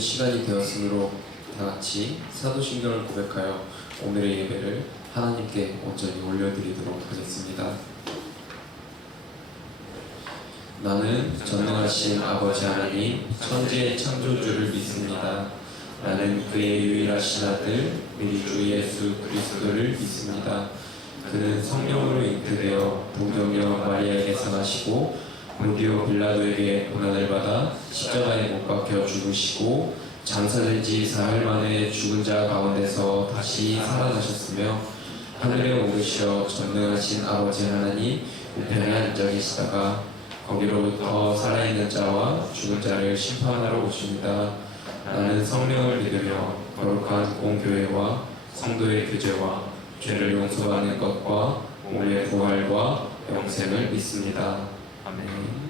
시간이 되었으므로 다 같이 사도신경을 고백하여 오늘의 예배를 하나님께 온전히 올려드리도록 하겠습니다. 나는 전능하신 아버지 하나님 천지의 창조주를 믿습니다. 나는 그의 유일하신 아들 우리 주 예수 그리스도를 믿습니다. 그는 성령으로 잉태되어 동정녀 마리아에게서 나시고 본디오 빌라도에게 고난을 받아 십자가에 못 박혀 죽으시고 장사된 지 사흘 만에 죽은 자 가운데서 다시 살아나셨으며 하늘에 오르시어 전능하신 아버지 하나님 우편에 앉아 계시다가 거기로부터 살아있는 자와 죽은 자를 심판하러 오십니다. 나는 성령을 믿으며 거룩한 공교회와 성도의 교제와 죄를 용서받는 것과 몸의 부활과 영생을 믿습니다. 아멘.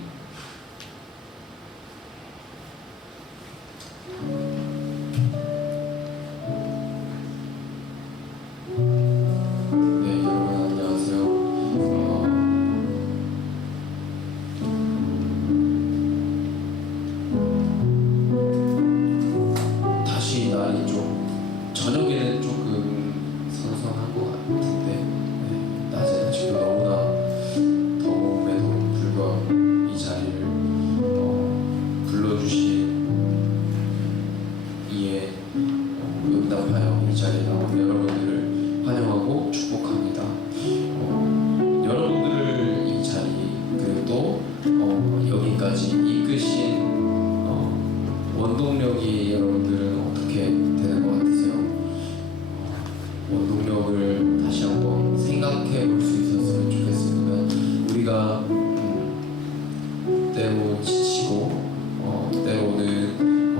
저녁에는 조금 선선한 것 같은데 낮에는 아직도 너무나 더움에도 불구하고 이 자리를 불러주신 이에 응답하여 이 자리에 나온 여러분들을 환영하고 축복합니다. 여러분들을 이 자리 그리고 또 여기까지 이끄신 원동력이 여러분들은 어떻게 되는 것 같으세요? 원동력을 다시 한번 생각해 볼 수 있었으면 좋겠습니다. 우리가 때로 지치고 때로는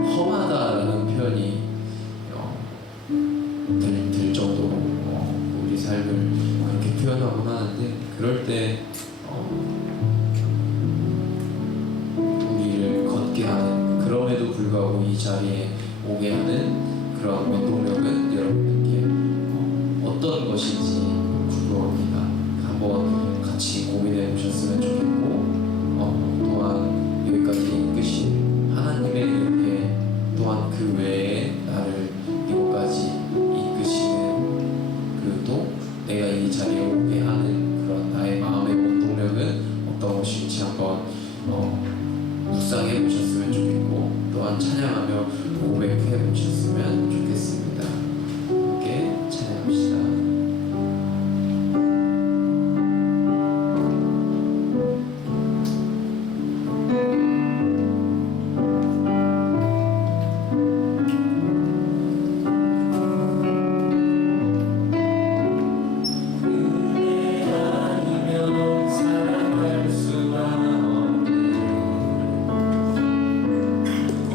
험하다라는 표현이 될 정도로 우리 삶을 그렇게 표현하곤 하는데 그럴 때 우리를 걷게 하는 그럼에도 불구하고 이 자리에 오게 하는 그런 원동력은 여러분들께 어떤 것인지 궁금합니다. 한번 같이 고민해 보셨으면 좋겠고 또한 여기까지 이끄신 하나님의 은혜 또한 그 외에 나를 이곳까지 이끄시는 그또 내가 이 자리에 오게 하는 그런 나의 마음의 원동력은 어떤 것인지 한번 묵상해 보셨으면 좋겠고 또한 찬양하며 고백해 보셨으면 좋겠습니다. 함께 찬양합시다.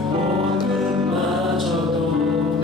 모든 마저도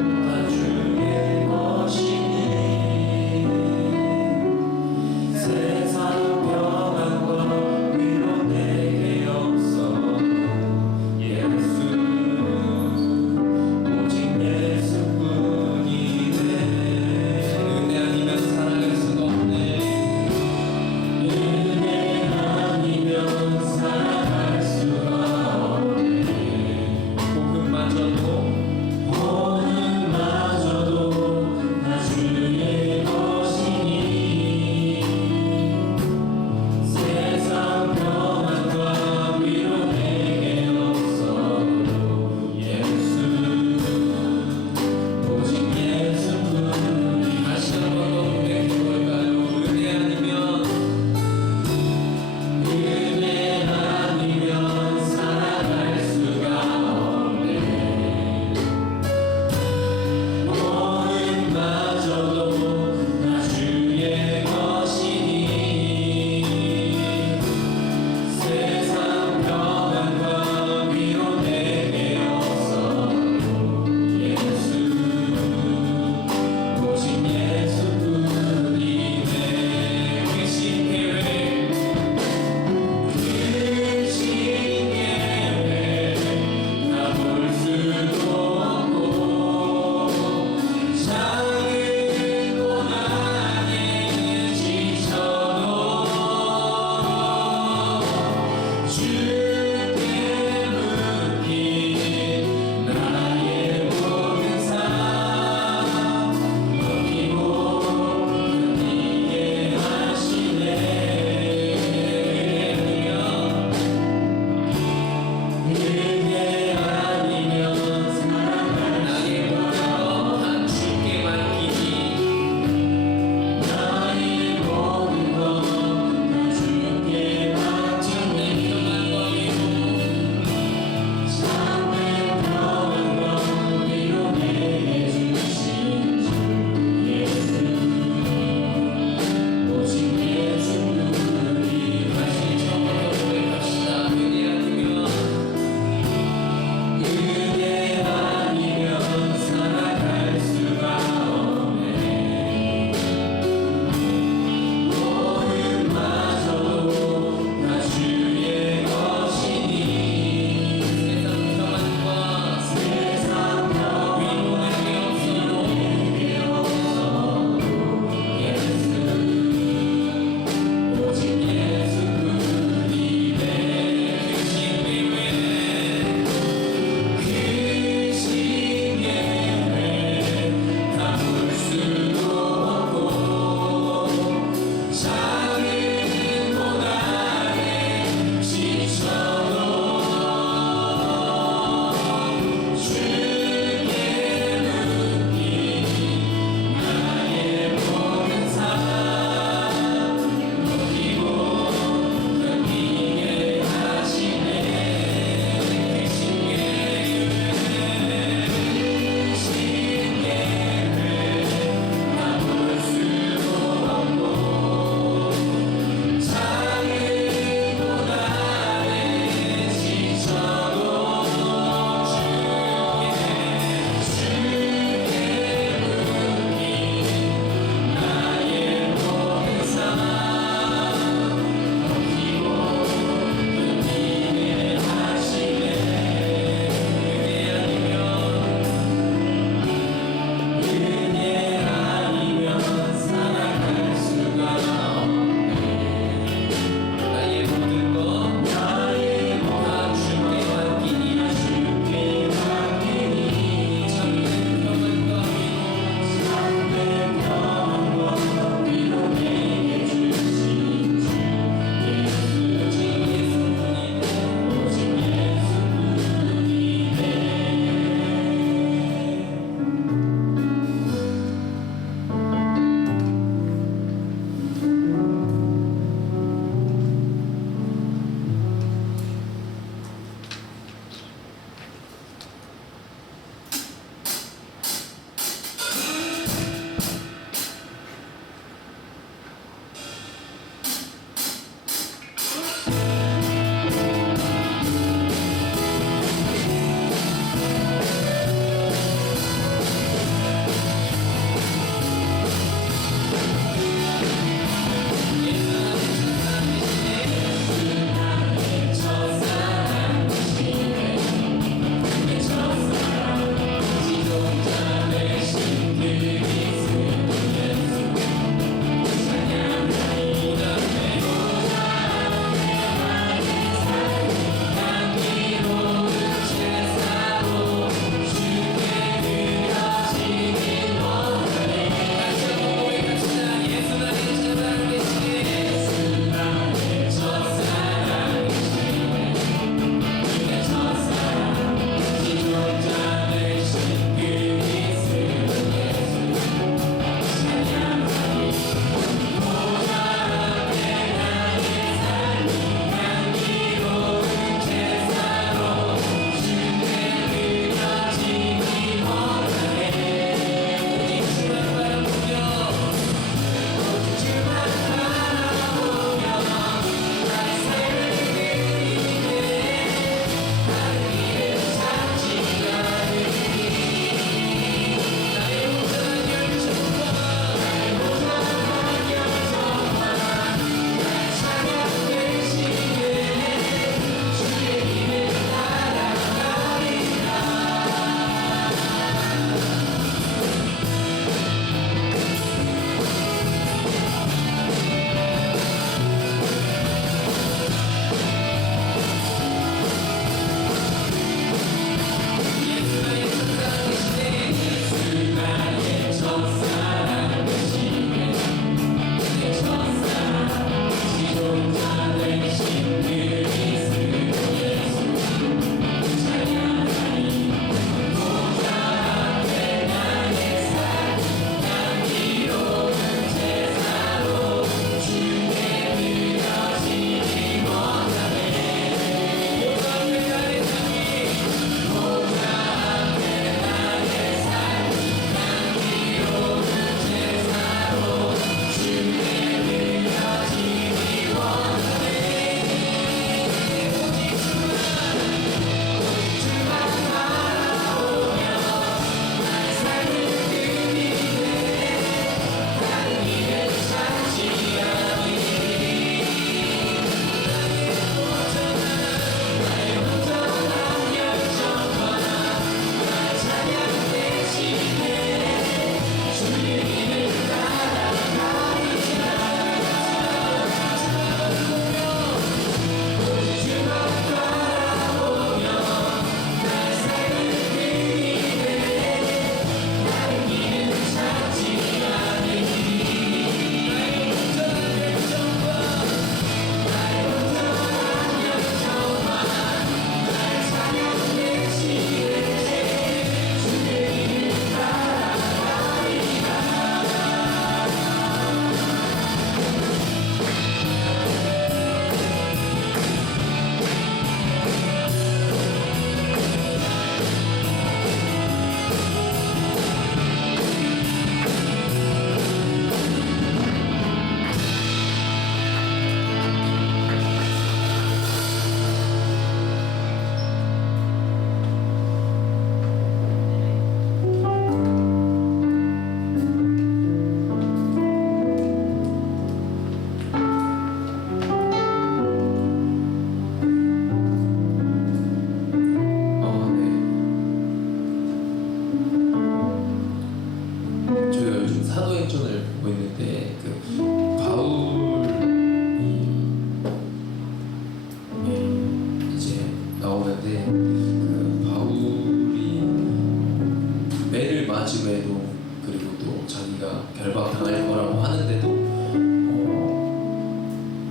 자기가 결박당할 거라고 하는데도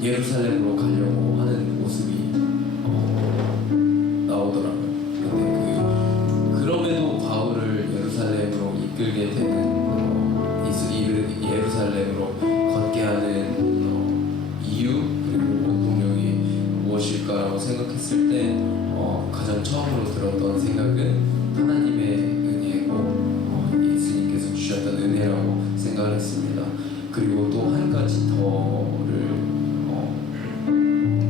예루살렘으로 가려고 하는 모습이 나오더라고요. 근데 그럼에도 바울을 예루살렘으로 이끌게 되는 예루살렘으로 걷게 하는 이유 그리고 원동력이 무엇일까라고 생각했을 때 가장 처음으로 들었던 생각은 하나님의 은혜고 예수님께서 주셨던 은혜라고 생각을 했습니다. 그리고 또 한 가지 더를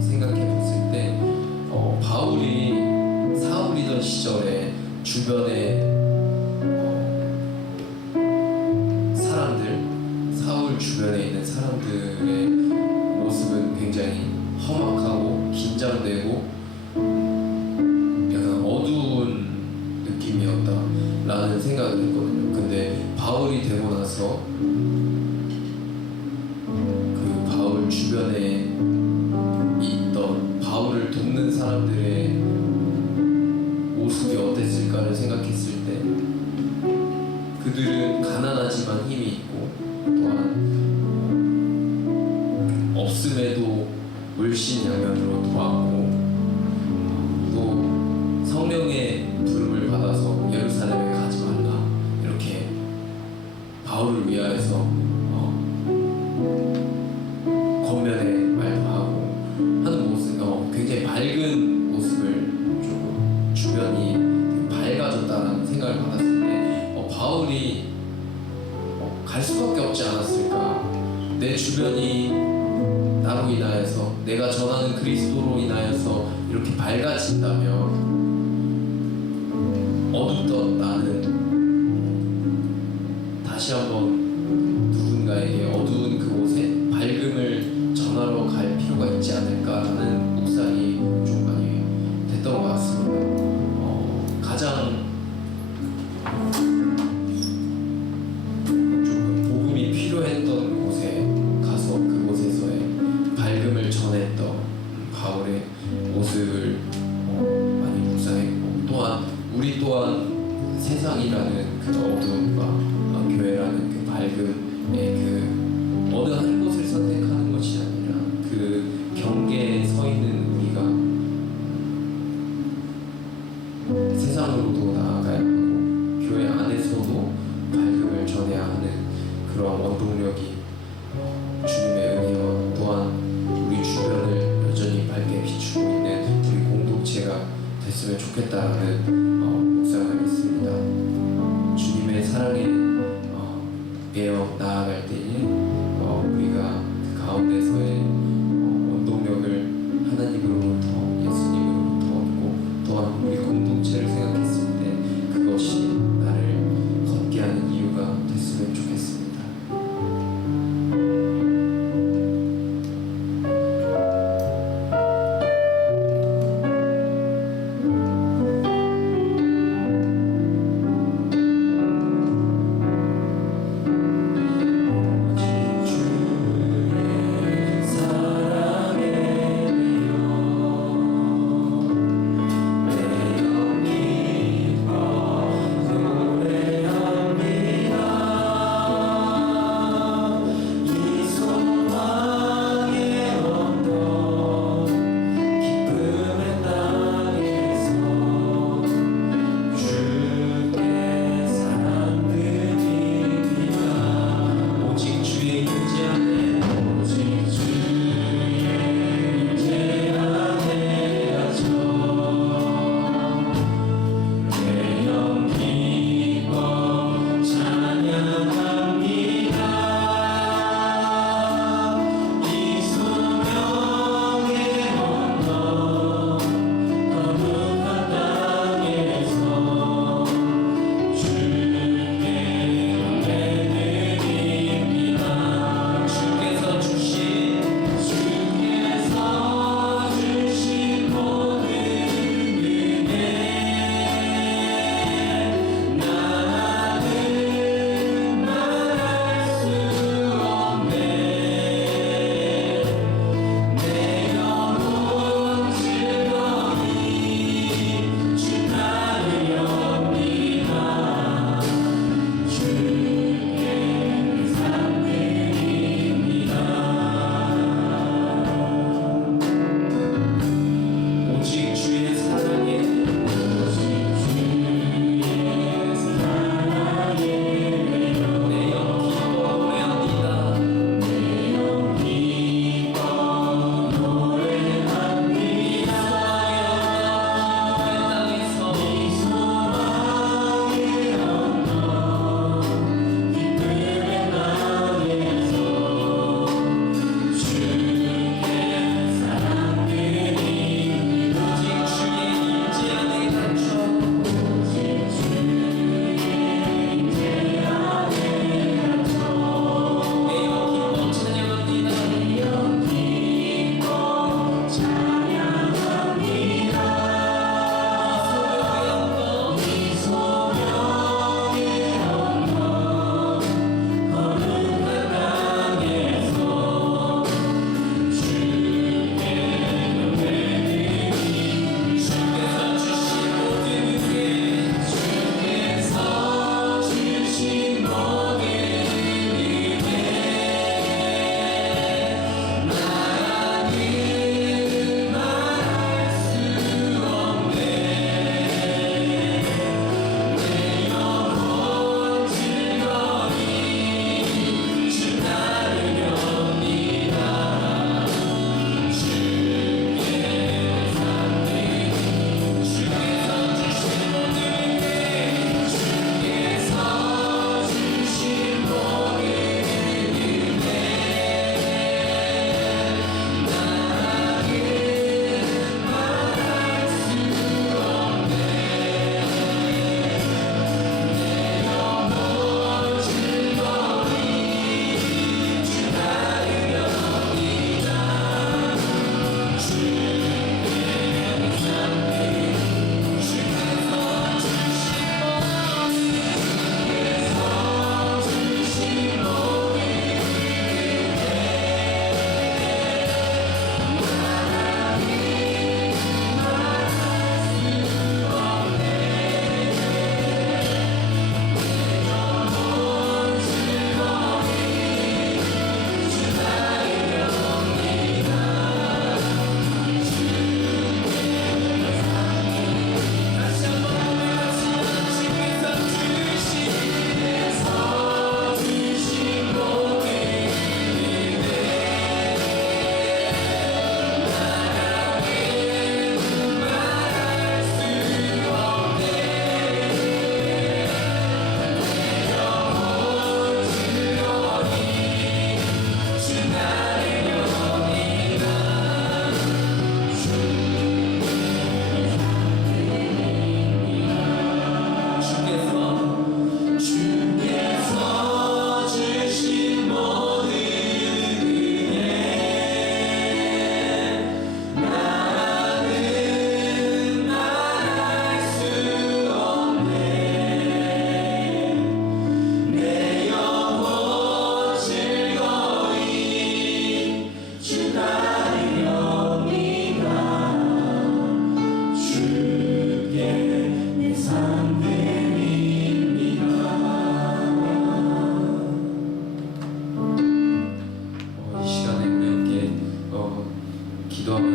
생각해 봤을 때 바울이 사울이던 시절에 주변에 사울 주변에 있는 사람들의 모습은 굉장히 험악하고 긴장되고 약간 어두운 느낌이었다라는 생각을 했거든요. 근데 바울이 되고 나서 그 바울 주변에 있던 바울을 돕는 사람들의 모습이 어땠을까를 생각했을 때 그들은 가난하지만 힘이 있고 또한 없음에도 물신양면으로 도왔고 또 성령의 부름을 받아서 예루살렘에 가지 말라 이렇게 바울을 위하여서 권면의 말도 하고 하는 모습, 굉장히 밝은 모습을 좀 주변이 밝아졌다라는 생각을 받았을 때 바울이 갈 수밖에 없지 않았을까. 내 주변이 나로 인하여서 내가 전하는 그리스도로 인하여서 이렇게 밝아진다면 어둡던 나는 다시 한번 누군가에게 어두운 그곳에 밝음을 전하러 갈 필요가 있지 않을까라는 묵상이 좀 많이 됐던 것 같습니다. 가장 필요했던 곳에 가서 그곳에서의 밝음을 전했던 바울의 모습을 많이 묵상했고 또한 우리 또한 세상이라는 그 어두움과 교회라는 그 밝음의 그 어느 한 곳을 선택하는 것이 아니라 그 경계에 서 있는 우리가 세상으로도 나아가야 하고 교회 안에서도 밝음을 전해야 하는 그런 원동력이 주님의 은혜와 또한 우리 주변을 여전히 밝게 비추고 있는 우리 공동체가 됐으면 좋겠다라는 묵상을 했습니다. 주님의 사랑에 매어 나아갈 때에 우리가 그 가운데서의 원동력을 하나님으로부터 예수님으로부터 얻고 또한 우리 공동체를 생각했을 때 그것이 나를 걷게 하는 이유가 됐으면 좋겠습니다.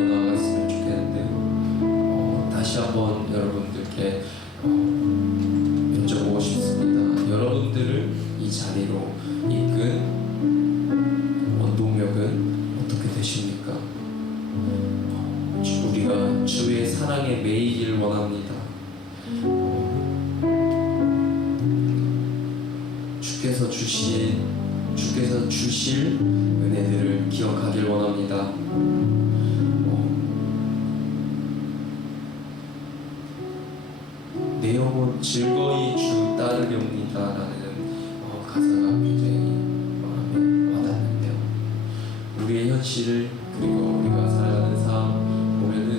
나아갔으면 좋겠는데요. 다시 한번 여러분들께 여쭤보고 싶습니다. 여러분들을 이 자리로 이끈 원동력은 어떻게 되십니까? 우리가 주의 사랑에 매이길 원합니다. 주께서 주실 은혜들을 기억하길 원합니다. 내 영혼 즐거이 주 따르렵니다 라는 가사가 굉장히 마음에 와닿는데요. 우리의 현실을 그리고 우리가 살아가는 삶 보면은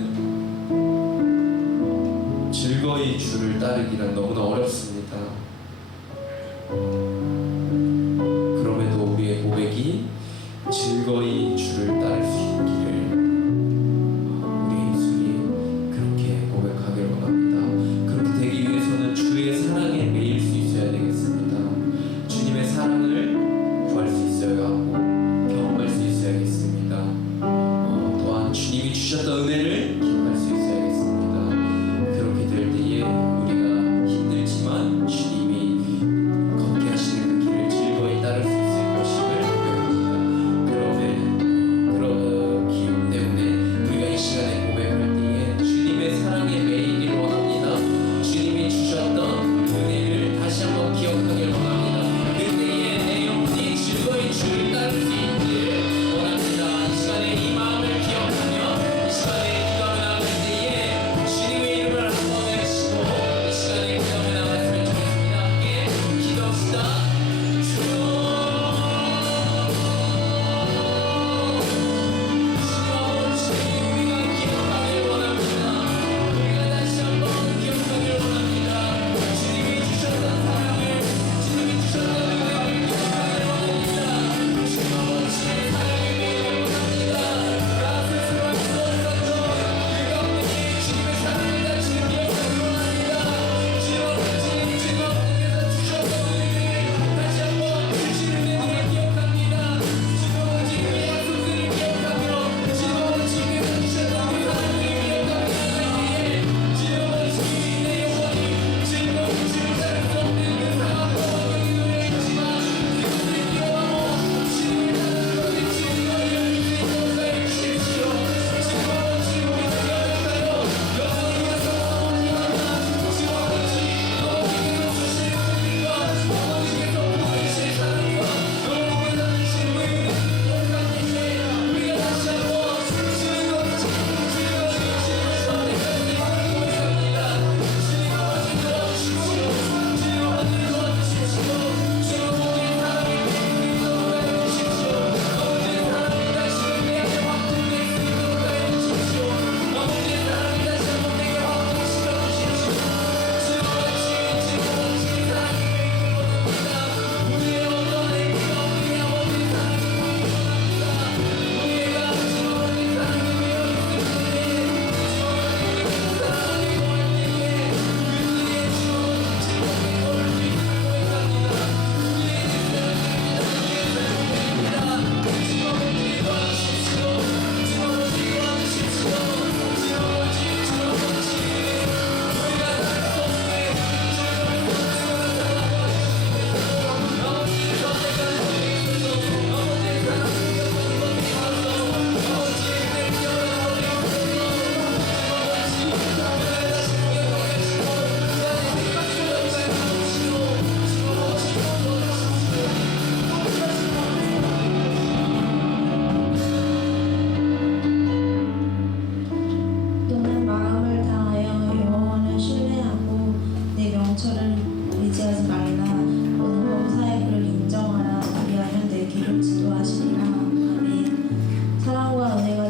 즐거이 주를 따르기란 너무나 어렵습니다. 그럼에도 우리의 고백이 즐거이 주를 따를 수 있기를 우리 예수님 그렇게 고백하길 원합니다. 그렇게 되기 위해서는 주의 사랑에 매일 수 있어야 되겠습니다. 주님의 사랑을 구할 수 있어야 하고 경험할 수 있어야겠습니다. 또한 주님이 주셨던 은혜를 기억할 수 있어야겠습니다. 그렇게 될 때에 우리가 힘들지만 주님이 걷게 하시는 그 길을 즐거이 따를 수 있을 것임을 고백합니다. 그렇기 때문에 우리가 이 시간에 고백할 때에 주님의 사랑에 매이길 원합니다. 주님이 주셨던 은혜를 다시 한번 기억하길 원합니다. 그때에 내 영혼이 즐거이 주를 따를 수 있길 원합니다. 이 시간에 이 마음을 기억하며 이 시간에 기도하며 나갈 때에 주님의 이름을 한번 외치고 이 시간에 기도하며 나갔으면 좋겠습니다. 함께 기도합시다.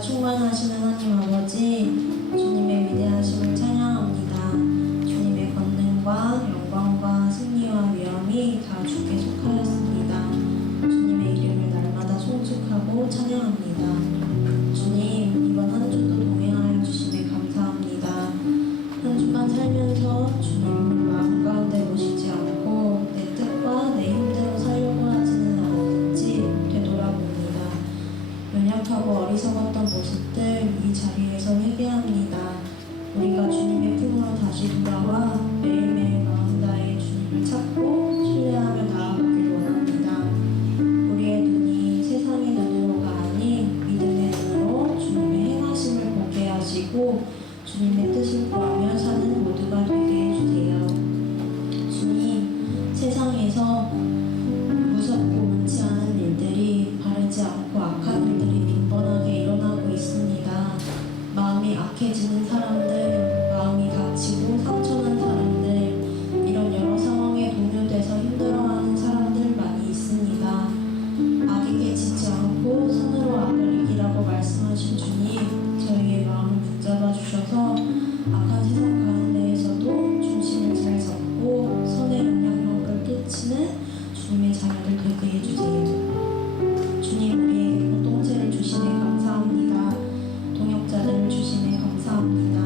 충만하신 하나님 아버지, 주님의 위대하심을 찬양합니다. 주님의 권능과 영광과 승리와 위엄이 다 주께 속하였습니다. 주님의 이름을 날마다 송축하고 찬양합니다. 주님, 이번 한 주도 동행하여 주심에 감사합니다. 한 주간 살면서 주님을 마음 가운데 모시지 않고 내 뜻과 내 힘대로 살려고 하지는 않았는지 되돌아봅니다. 연약하고 어리석었던 모습들 이 자리에 하시고 주님의 뜻을 구하며 사는 모두가 되게 해주세요. 주님, 세상에서 무섭고 옳지 않은 일들이 바르지 않고 악한 일들이 빈번하게 일어나고 있습니다. 마음이 악해지는 사람들, 마음이 다치고 상처난 사람들, 이런 여러 상황에 동요돼서 힘들어하는 사람들 많이 있습니다. 악에게 지지 않고 선으로 악을 이기라고 말씀하신 주님, 저희의 마음을 붙잡아 주셔서 악한 세상 가는 데에서도 중심을 잘 잡고 선의 영향력을 끼치는 주님의 자녀들 되게 해주세요. 주님, 우리에게 공동체를 주시네 감사합니다. 동역자들을 주시네 감사합니다.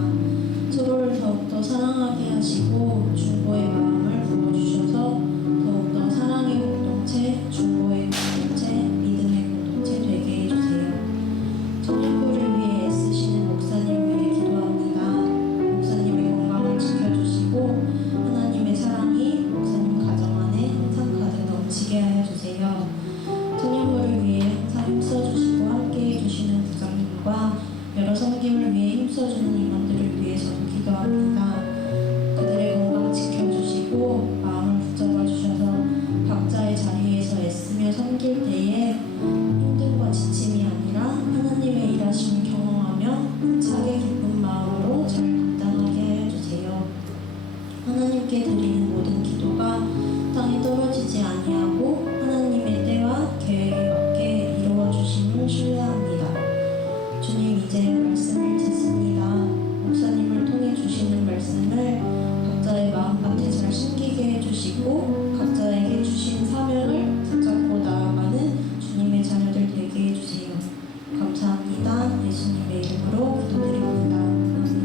서로를 더욱더 사랑하게 하시고 중보의 마음을 부어주셔서 더욱더 사랑의 공동체, 중보의 공동체, 믿음의 공동체 되게 해주세요. 청년부를 위해 애쓰시는 목사님 위해 기도합니다. 목사님의 건강을 지켜주시고 하나님의 사랑이 목사님 가정 안에 항상 가득 넘치게 하여 주세요. 청년부를 위해 항상 힘써주시고 함께해 주시는 부장님과 여러 섬김을 위해 힘써주는 임원들을 위해서도 기도합니다. 그들의 건강 지켜주시고 마음을 붙잡아 주셔서 각자의 자리에서 애쓰며 섬길 때에 힘듦과 지침이 아니라 하나님의 일하심을 경험하며 힘차게 기쁜 마음으로 잘 감당하게 해주세요. 하나님께 드리는 모든 기도가 땅에 떨어지지 아니하고 하나님의 때와 계획에 맞게 이루어 주심을 신뢰합니다. 주님, 이제 말씀을 듣습니다. 목사님을 통해 주시는 말씀을 각자의 마음밭에 잘 심기게 해주시고 각자에게 주신 사명을 붙잡고 나아가는 주님의 자녀들 되게 해주세요. 감사합니다. 예수님의 이름으로 기도드립니다. 아멘.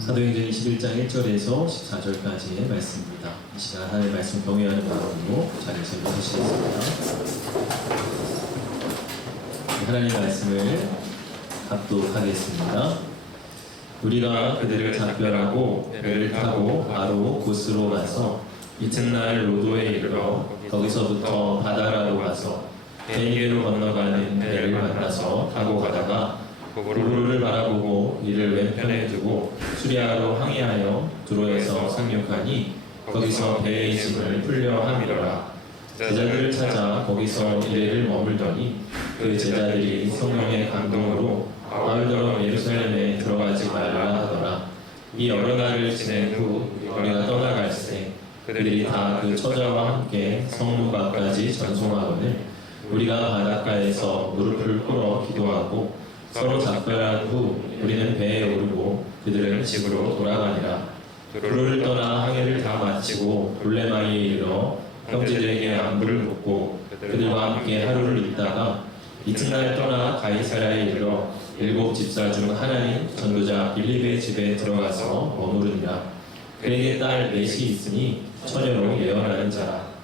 사도행전 21장 1절에서 14절까지의 말씀입니다. 이 시간 하나님의 말씀 경외하는 마음으로 자리에서 모시겠습니다. 하나님의 말씀을 합독하겠습니다. 우리가 그들을 작별하고 배를 타고 바로 고스로 가서 이튿날 로도에 이르러 거기서부터 바다라로 가서 베니게로 건너가는 배를 만나서 타고 가다가 구부로를 바라보고 이를 왼편에 두고 수리아로 항해하여 두로에서 상륙하니 거기서 배의 짐을 풀려 함이러라. 제자들을 찾아 거기서 이래를 머물더니 그 제자들이 성령의 감동으로 바울더러 예루살렘에 들어가지 말라 하더라. 이 여러 날을 지낸 후 우리가 떠나갈새 그들이 다 그 처자와 함께 성문 밖까지 전송하거늘 우리가 바닷가에서 무릎을 꿇어 기도하고 서로 작별한 후 우리는 배에 오르고 그들은 집으로 돌아가니라. 두로를 떠나 항해를 다 마치고 돌레마이에 이르러 형제들에게 안부를 묻고 그들과 함께 하루를 있다가 이튿날 떠나 가이사랴에 이르러 7 집사 중 하나인 전도자 빌립의 집에 들어가서 머무르니라. 그에게 딸 넷이 있으니 처녀로 예언하는 자라.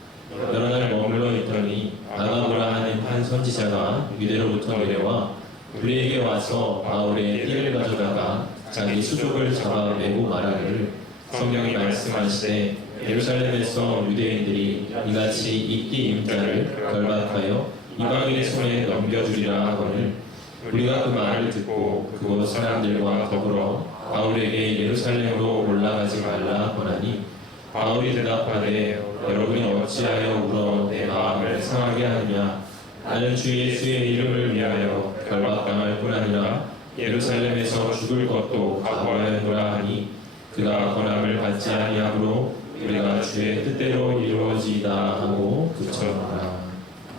여러 날 머물러 있더니 아가보라 하는 한 선지자가 유대로부터 내려와 우리에게 와서 바울의 띠를 가져다가 자기 수족을 잡아 매고 말하기를 성령이 말씀하시되 예루살렘에서 유대인들이 이같이 이 띠 임자를 결박하여 이방인의 손에 넘겨주리라 하거늘 우리가 그 말을 듣고 그곳 사람들과 더불어 바울에게 예루살렘으로 올라가지 말라 권하니 바울이 대답하되 여러분이 어찌하여 울어 내 마음을 상하게 하느냐. 나는 주 예수의 이름을 위하여 결박당할 뿐 아니라 예루살렘에서 죽을 것도 각오하였노라 하니 그가 권함을 받지 아니하므로 우리가 주의 뜻대로 이루어지이다 하고 그쳤노라.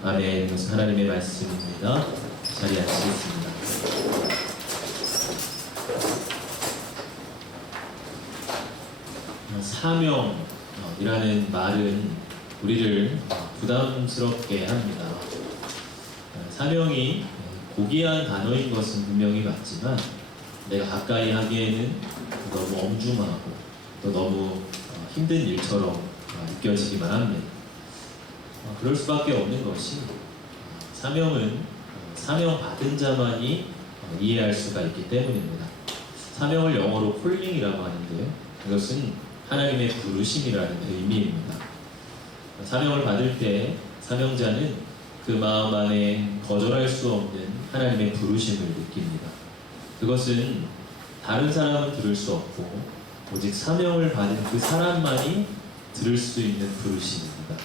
아멘. 이것은 하나님의 말씀입니다. 자리에 앉으겠습니다. 사명이라는 말은 우리를 부담스럽게 합니다. 사명이 고귀한 단어인 것은 분명히 맞지만 내가 가까이 하기에는 너무 엄중하고 또 너무 힘든 일처럼 느껴지기만 합니다. 그럴 수밖에 없는 것이 사명은 사명받은 자만이 이해할 수가 있기 때문입니다. 사명을 영어로 콜링이라고 하는데요. 이것은 하나님의 부르심이라는 의미입니다. 사명을 받을 때 사명자는 그 마음 안에 거절할 수 없는 하나님의 부르심을 느낍니다. 그것은 다른 사람은 들을 수 없고 오직 사명을 받은 그 사람만이 들을 수 있는 부르심입니다.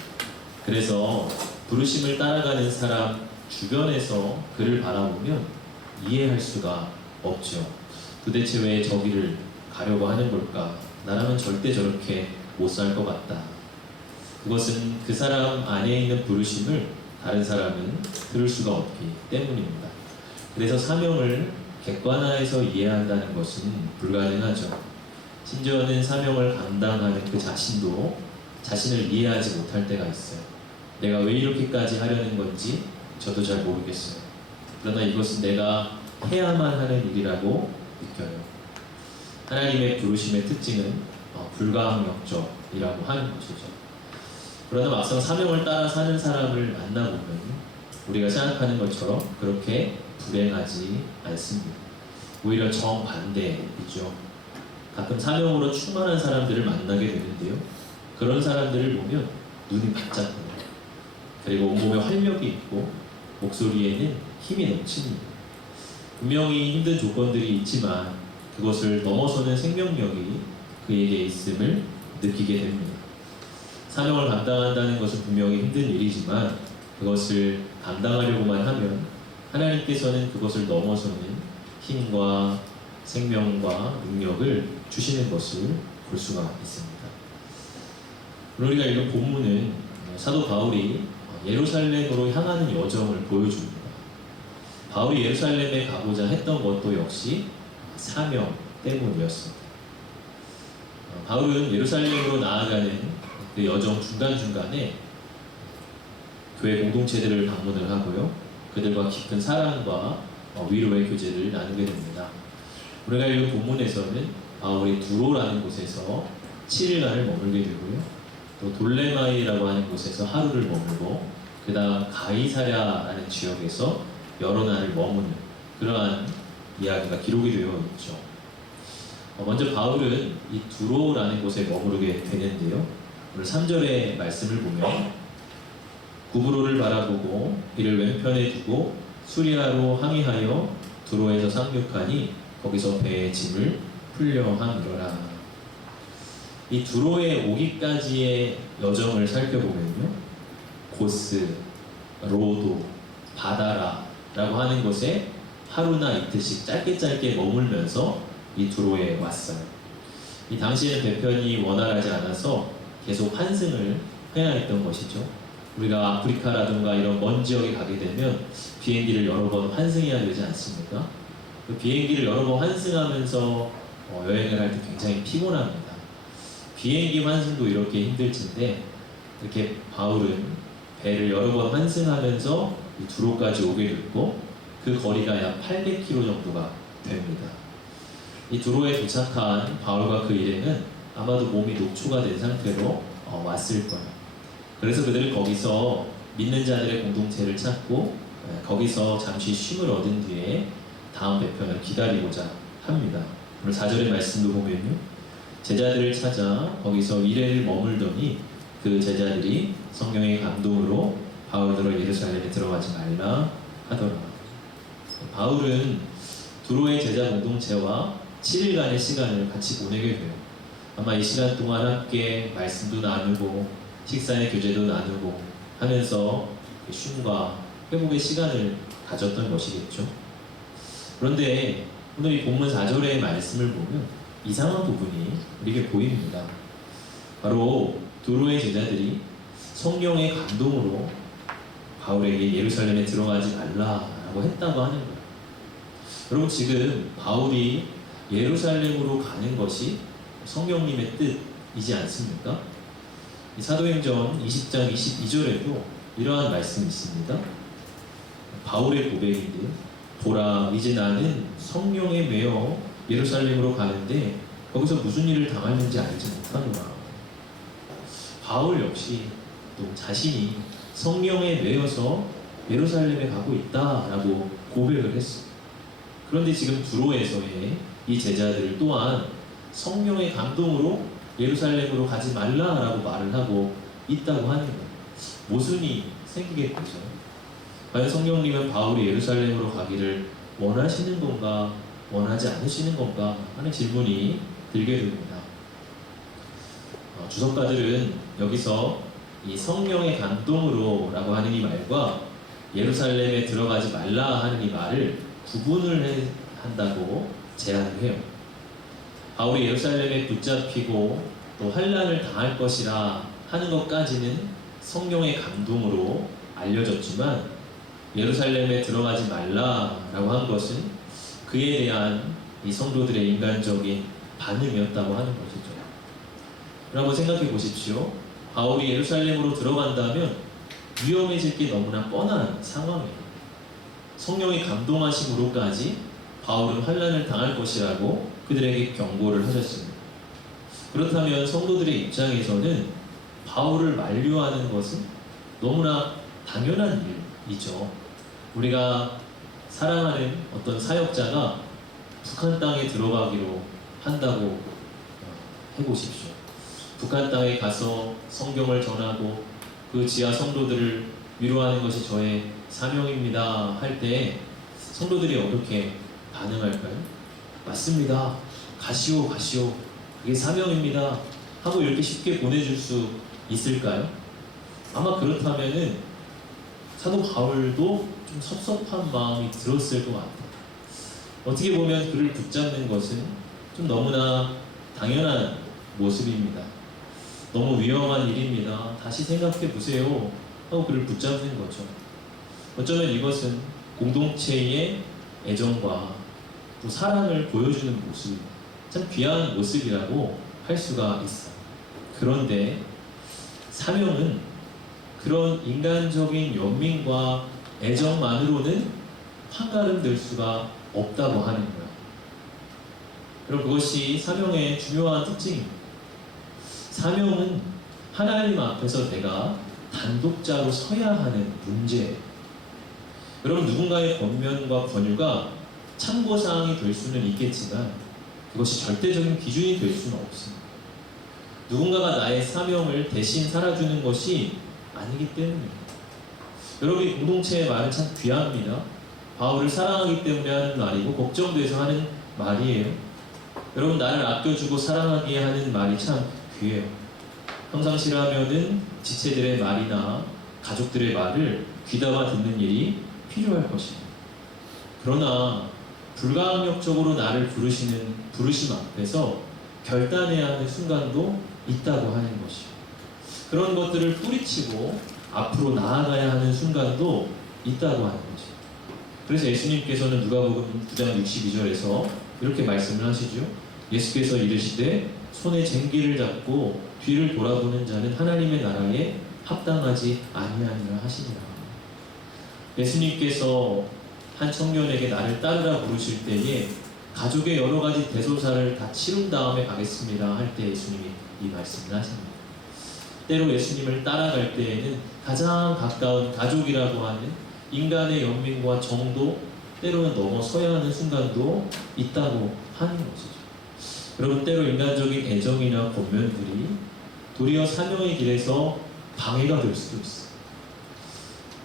그래서 부르심을 따라가는 사람 주변에서 그를 바라보면 이해할 수가 없죠. 도대체 왜 저기를 가려고 하는 걸까? 나라면 절대 저렇게 못 살 것 같다. 그것은 그 사람 안에 있는 부르심을 다른 사람은 들을 수가 없기 때문입니다. 그래서 사명을 객관화해서 이해한다는 것은 불가능하죠. 심지어는 사명을 감당하는 그 자신도 자신을 이해하지 못할 때가 있어요. 내가 왜 이렇게까지 하려는 건지 저도 잘 모르겠어요. 그러나 이것은 내가 해야만 하는 일이라고 느껴요. 하나님의 부르심의 특징은 불가항력적이라고 하는 것이죠. 그러나 막상 사명을 따라 사는 사람을 만나보면 우리가 생각하는 것처럼 그렇게 불행하지 않습니다. 오히려 정반대이죠. 가끔 사명으로 충만한 사람들을 만나게 되는데요. 그런 사람들을 보면 눈이 바짝 보여요. 그리고 온몸에 활력이 있고 목소리에는 힘이 넘칩니다. 분명히 힘든 조건들이 있지만 그것을 넘어서는 생명력이 그에게 있음을 느끼게 됩니다. 사명을 감당한다는 것은 분명히 힘든 일이지만 그것을 감당하려고만 하면 하나님께서는 그것을 넘어서는 힘과 생명과 능력을 주시는 것을 볼 수가 있습니다. 우리가 읽은 본문은 사도 바울이 예루살렘으로 향하는 여정을 보여줍니다. 바울이 예루살렘에 가고자 했던 것도 역시 사명 때문이었습니다. 바울은 예루살렘으로 나아가는 그 여정 중간중간에 교회 공동체들을 방문을 하고요. 그들과 깊은 사랑과 위로의 교제를 나누게 됩니다. 우리가 읽은 본문에서는 바울이 두로라는 곳에서 7일간을 머물게 되고요. 또 돌레마이라고 하는 곳에서 하루를 머물고 그 다음 가이사랴라는 지역에서 여러 날을 머무는 그러한 이야기가 기록이 되어 있죠. 먼저 바울은 이 두로라는 곳에 머무르게 되는데요. 오늘 3절의 말씀을 보면 구브로를 바라보고 이를 왼편에 두고 수리아로 항해하여 두로에서 상륙하니 거기서 배의 짐을 풀려 함이러라. 이 두로에 오기까지의 여정을 살펴보면요. 고스, 로도, 바다라라고 하는 곳에 하루나 이틀씩 짧게 머물면서 이 두로에 왔어요. 이 당시에는 배편이 원활하지 않아서 계속 환승을 해야 했던 것이죠. 우리가 아프리카라든가 이런 먼 지역에 가게 되면 비행기를 여러 번 환승해야 되지 않습니까? 그 비행기를 여러 번 환승하면서 여행을 할 때 굉장히 피곤합니다. 비행기 환승도 이렇게 힘들 텐데 이렇게 바울은 배를 여러 번 환승하면서 이 두로까지 오게 됐고 그 거리가 약 800km 정도가 됩니다. 이 두로에 도착한 바울과 그 일행은 아마도 몸이 녹초가 된 상태로 왔을 거예요. 그래서 그들은 거기서 믿는 자들의 공동체를 찾고 거기서 잠시 쉼을 얻은 뒤에 다음 배편을 기다리고자 합니다. 오늘 4절의 말씀도 보면요. 제자들을 찾아 거기서 이래를 머물더니 그 제자들이 성령의 감동으로 바울들을 예루살렘에 들어가지 말라 하더라. 바울은 두로의 제자 공동체와 7일간의 시간을 같이 보내게 돼요. 아마 이 시간 동안 함께 말씀도 나누고 식사의 교제도 나누고 하면서 쉼과 회복의 시간을 가졌던 것이겠죠. 그런데 오늘 이 본문 4절의 말씀을 보면 이상한 부분이 우리에게 보입니다. 바로 두로의 제자들이 성령의 감동으로 바울에게 예루살렘에 들어가지 말라라고 했다고 하는 거예요. 여러분, 지금 바울이 예루살렘으로 가는 것이 성령님의 뜻이지 않습니까? 이 사도행전 20장 22절에도 이러한 말씀이 있습니다. 바울의 고백인데, 보라, 이제 나는 성령에 매여 예루살렘으로 가는데 거기서 무슨 일을 당하는지 알지 못하노라. 바울 역시 또 자신이 성령에 매여서 예루살렘에 가고 있다라고 고백을 했습니다. 그런데 지금 두로에서의 이 제자들 또한 성령의 감동으로 예루살렘으로 가지 말라라고 말을 하고 있다고 하는 거예요. 모순이 생기겠죠. 과연 성령님은 바울이 예루살렘으로 가기를 원하시는 건가, 원하지 않으시는 건가 하는 질문이 들게 됩니다. 주석가들은 여기서 이 성령의 감동으로라고 하는 이 말과 예루살렘에 들어가지 말라 하는 이 말을 구분을 한다고 제안을 해요. 바울이 예루살렘에 붙잡히고 또 환난을 당할 것이라 하는 것까지는 성령의 감동으로 알려졌지만, 예루살렘에 들어가지 말라라고 한 것은 그에 대한 이 성도들의 인간적인 반응이었다고 하는 것이죠. 여러분 생각해 보십시오. 바울이 예루살렘으로 들어간다면 위험해질 게 너무나 뻔한 상황이에요. 성령이 감동하심으로까지 바울은 환난을 당할 것이라고 그들에게 경고를 하셨습니다. 그렇다면 성도들의 입장에서는 바울을 만류하는 것은 너무나 당연한 일이죠. 우리가 사랑하는 어떤 사역자가 북한 땅에 들어가기로 한다고 해보십시오. 북한 땅에 가서 성경을 전하고 그 지하 성도들을 위로하는 것이 저의 사명입니다 할 때 성도들이 어떻게 반응할까요? 맞습니다. 가시오. 그게 사명입니다 하고 이렇게 쉽게 보내줄 수 있을까요? 아마 그렇다면은 사도 바울도 좀 섭섭한 마음이 들었을 것 같아요. 어떻게 보면 그를 붙잡는 것은 좀 너무나 당연한 모습입니다. 너무 위험한 일입니다. 다시 생각해 보세요 하고 그를 붙잡는 거죠. 어쩌면 이것은 공동체의 애정과 또 사랑을 보여주는 모습입니다. 참 귀한 모습이라고 할 수가 있어요. 그런데 사명은 그런 인간적인 연민과 애정만으로는 한가름 될 수가 없다고 하는 거예요. 그리고 그것이 사명의 중요한 특징입니다. 사명은 하나님 앞에서 내가 단독자로 서야 하는 문제예요. 여러분, 누군가의 권면과 권유가 참고사항이 될 수는 있겠지만 그것이 절대적인 기준이 될 수는 없습니다. 누군가가 나의 사명을 대신 살아주는 것이 아니기 때문입니다. 여러분, 이 공동체의 말은 참 귀합니다. 바울을 사랑하기 때문에 하는 말이고 걱정돼서 하는 말이에요. 여러분, 나를 아껴주고 사랑하기에 하는 말이 참 귀해요. 평상시라면은 지체들의 말이나 가족들의 말을 귀담아 듣는 일이 필요할 것입니다. 그러나 불가항력적으로 나를 부르시는 부르심 앞에서 결단해야 하는 순간도 있다고 하는 것이요. 그런 것들을 뿌리치고 앞으로 나아가야 하는 순간도 있다고 하는 것이요. 그래서 예수님께서는 누가복음 9장 62절에서 이렇게 말씀을 하시죠. 예수께서 이르시되 손에 쟁기를 잡고 뒤를 돌아보는 자는 하나님의 나라에 합당하지 아니하니라 하시니라. 예수님께서 한 청년에게 나를 따르라 부르실 때에 가족의 여러 가지 대소사를 다 치른 다음에 가겠습니다 할 때 예수님이 이 말씀을 하십니다. 때로 예수님을 따라갈 때에는 가장 가까운 가족이라고 하는 인간의 연민과 정도, 때로는 넘어서야 하는 순간도 있다고 하는 것이죠. 여러분, 때로 인간적인 애정이나 권면들이 도리어 사명의 길에서 방해가 될 수도 있어요.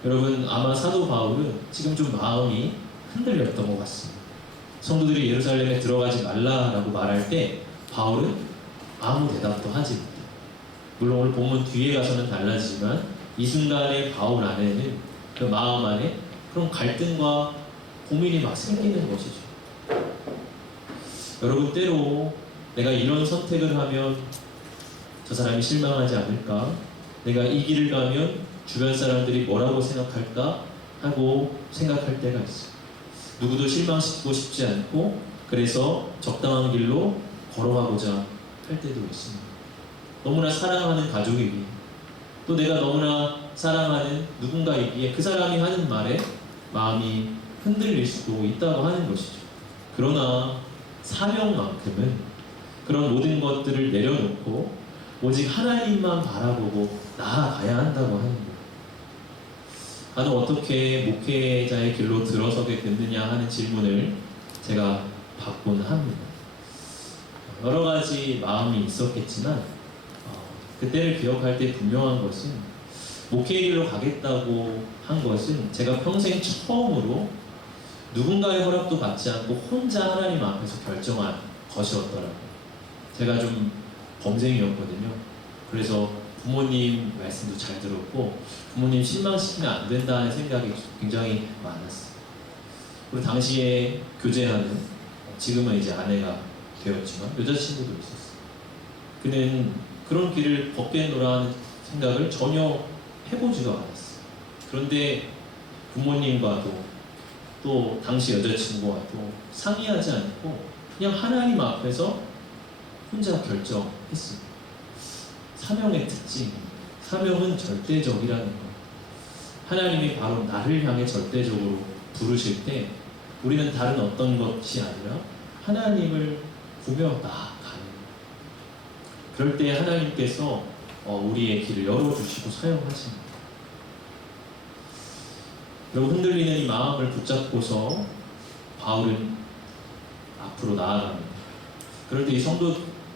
여러분, 아마 사도 바울은 지금 좀 마음이 흔들렸던 것 같습니다. 성도들이 예루살렘에 들어가지 말라라고 말할 때 바울은 아무 대답도 하지 못해요. 물론 오늘 본문 뒤에 가서는 달라지지만 이 순간에 바울 안에는, 그 마음 안에 그런 갈등과 고민이 막 생기는 것이죠. 여러분, 때로 내가 이런 선택을 하면 저 사람이 실망하지 않을까? 내가 이 길을 가면 주변 사람들이 뭐라고 생각할까? 하고 생각할 때가 있어요. 누구도 실망시키고 싶지 않고 그래서 적당한 길로 걸어가고자 할 때도 있습니다. 너무나 사랑하는 가족이기에 또 내가 너무나 사랑하는 누군가이기에 그 사람이 하는 말에 마음이 흔들릴 수도 있다고 하는 것이죠. 그러나 사명만큼은 그런 모든 것들을 내려놓고 오직 하나님만 바라보고 나아가야 한다고 하는 거예요. 나는 어떻게 목회자의 길로 들어서게 됐느냐 하는 질문을 제가 받곤 합니다. 여러 가지 마음이 있었겠지만 그때를 기억할 때 분명한 것은 목회의 길로 가겠다고 한 것은 제가 평생 처음으로 누군가의 허락도 받지 않고 혼자 하나님 앞에서 결정한 것이었더라고요. 제가 좀 범생이었거든요. 그래서 부모님 말씀도 잘 들었고 부모님 실망시키면 안 된다는 생각이 굉장히 많았어요. 그리고 당시에 교제하는 지금은 이제 아내가 되었지만 여자친구도 있었어요. 그는 그런 길을 걷겠노라는 생각을 전혀 해보지도 않았어요. 그런데 부모님과도 또 당시 여자친구와도 상의하지 않고 그냥 하나님 앞에서 혼자 결정했습니다. 사명의 특징, 사명은 절대적이라는 것. 하나님이 바로 나를 향해 절대적으로 부르실 때 우리는 다른 어떤 것이 아니라 하나님을 보며 나아가는. 그럴 때 하나님께서 우리의 길을 열어주시고 사용하십니다. 그리고 흔들리는 이 마음을 붙잡고서 바울은 앞으로 나아갑니다. 그럴 때 이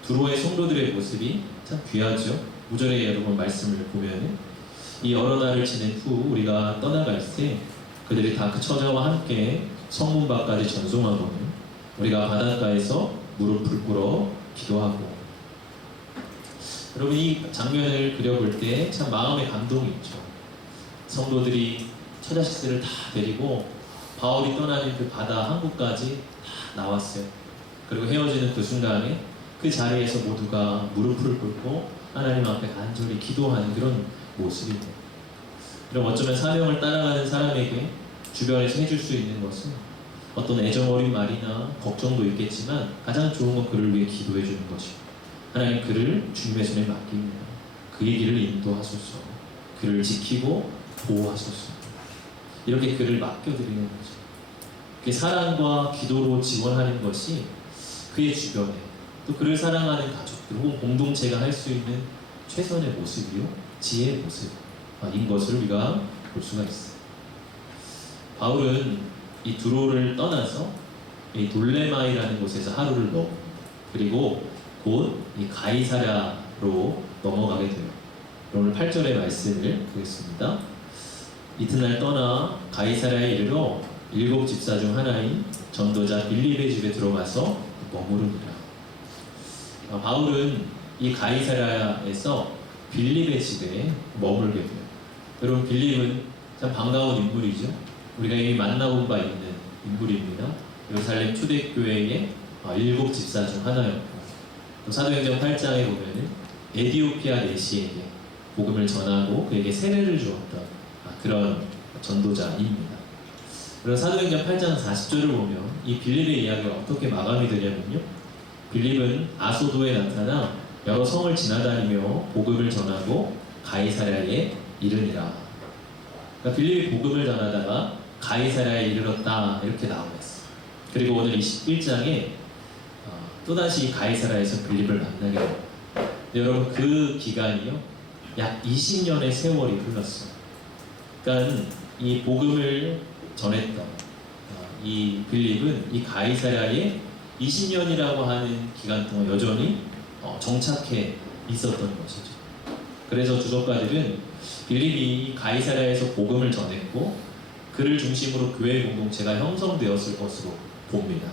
두로의 성도들의 모습이 참 귀하죠. 5절에 여러분 말씀을 보면 이 여러 날을 지낸 후 우리가 떠나갈 때 그들이 다 그 처자와 함께 성문 밖까지 전송하고는 우리가 바닷가에서 무릎을 꿇어 기도하고. 여러분, 이 장면을 그려볼 때 참 마음의 감동이 있죠. 성도들이 처자식들을 다 데리고 바울이 떠나는 그 바다 항구까지 다 나왔어요. 그리고 헤어지는 그 순간에 그 자리에서 모두가 무릎을 꿇고 하나님 앞에 간절히 기도하는 그런 모습입니다. 그럼 어쩌면 사명을 따라가는 사람에게 주변에서 해줄 수 있는 것은 어떤 애정 어린 말이나 걱정도 있겠지만 가장 좋은 건 그를 위해 기도해 주는 것이고, 하나님 그를 주님의 손에 맡깁니다. 그의 길을 인도하소서, 그를 지키고 보호하소서, 이렇게 그를 맡겨드리는 거죠. 그 사랑과 기도로 지원하는 것이 그의 주변에 또 그를 사랑하는 가족들 혹은 공동체가 할 수 있는 최선의 모습이요, 지혜의 모습인 것을 우리가 볼 수가 있어요. 바울은 이 두로를 떠나서 이 돌레마이라는 곳에서 하루를 넣고 그리고 곧 이 가이사랴로 넘어가게 돼요. 오늘 8절의 말씀을 보겠습니다. 이튿날 떠나 가이사랴에 이르러 7 집사 중 하나인 전도자 빌립의 집에 들어가서 머무르니라. 바울은 이 가이사랴에서 빌립의 집에 머물게 돼요. 여러분, 빌립은 참 반가운 인물이죠. 우리가 이미 만나본 바 있는 인물입니다. 예루살렘 초대교회의 7 집사 중 하나였고, 또 사도행전 8장에 보면은 에디오피아 내시에게 복음을 전하고 그에게 세례를 주었던 그런 전도자입니다. 그래서 사도행전 8장 40절을 보면 이 빌립의 이야기가 어떻게 마감이 되냐면요, 빌립은 아소도에 나타나 여러 성을 지나다니며 복음을 전하고 가이사랴에 이르니라. 그러니까 빌립이 복음을 전하다가 가이사랴에 이르렀다, 이렇게 나오고 있어요. 그리고 오늘 21장에 또다시 가이사랴에서 빌립을 만나게 됩니다. 여러분, 그 기간이요, 약 20년의 세월이 흘렀어요. 그러니까 이 복음을 전했던 이 빌립은 이 가이사랴에 20년이라고 하는 기간 동안 여전히 정착해 있었던 것이죠. 그래서 주석가들은 빌립이 가이사랴에서 복음을 전했고 그를 중심으로 교회 공동체가 형성되었을 것으로 봅니다.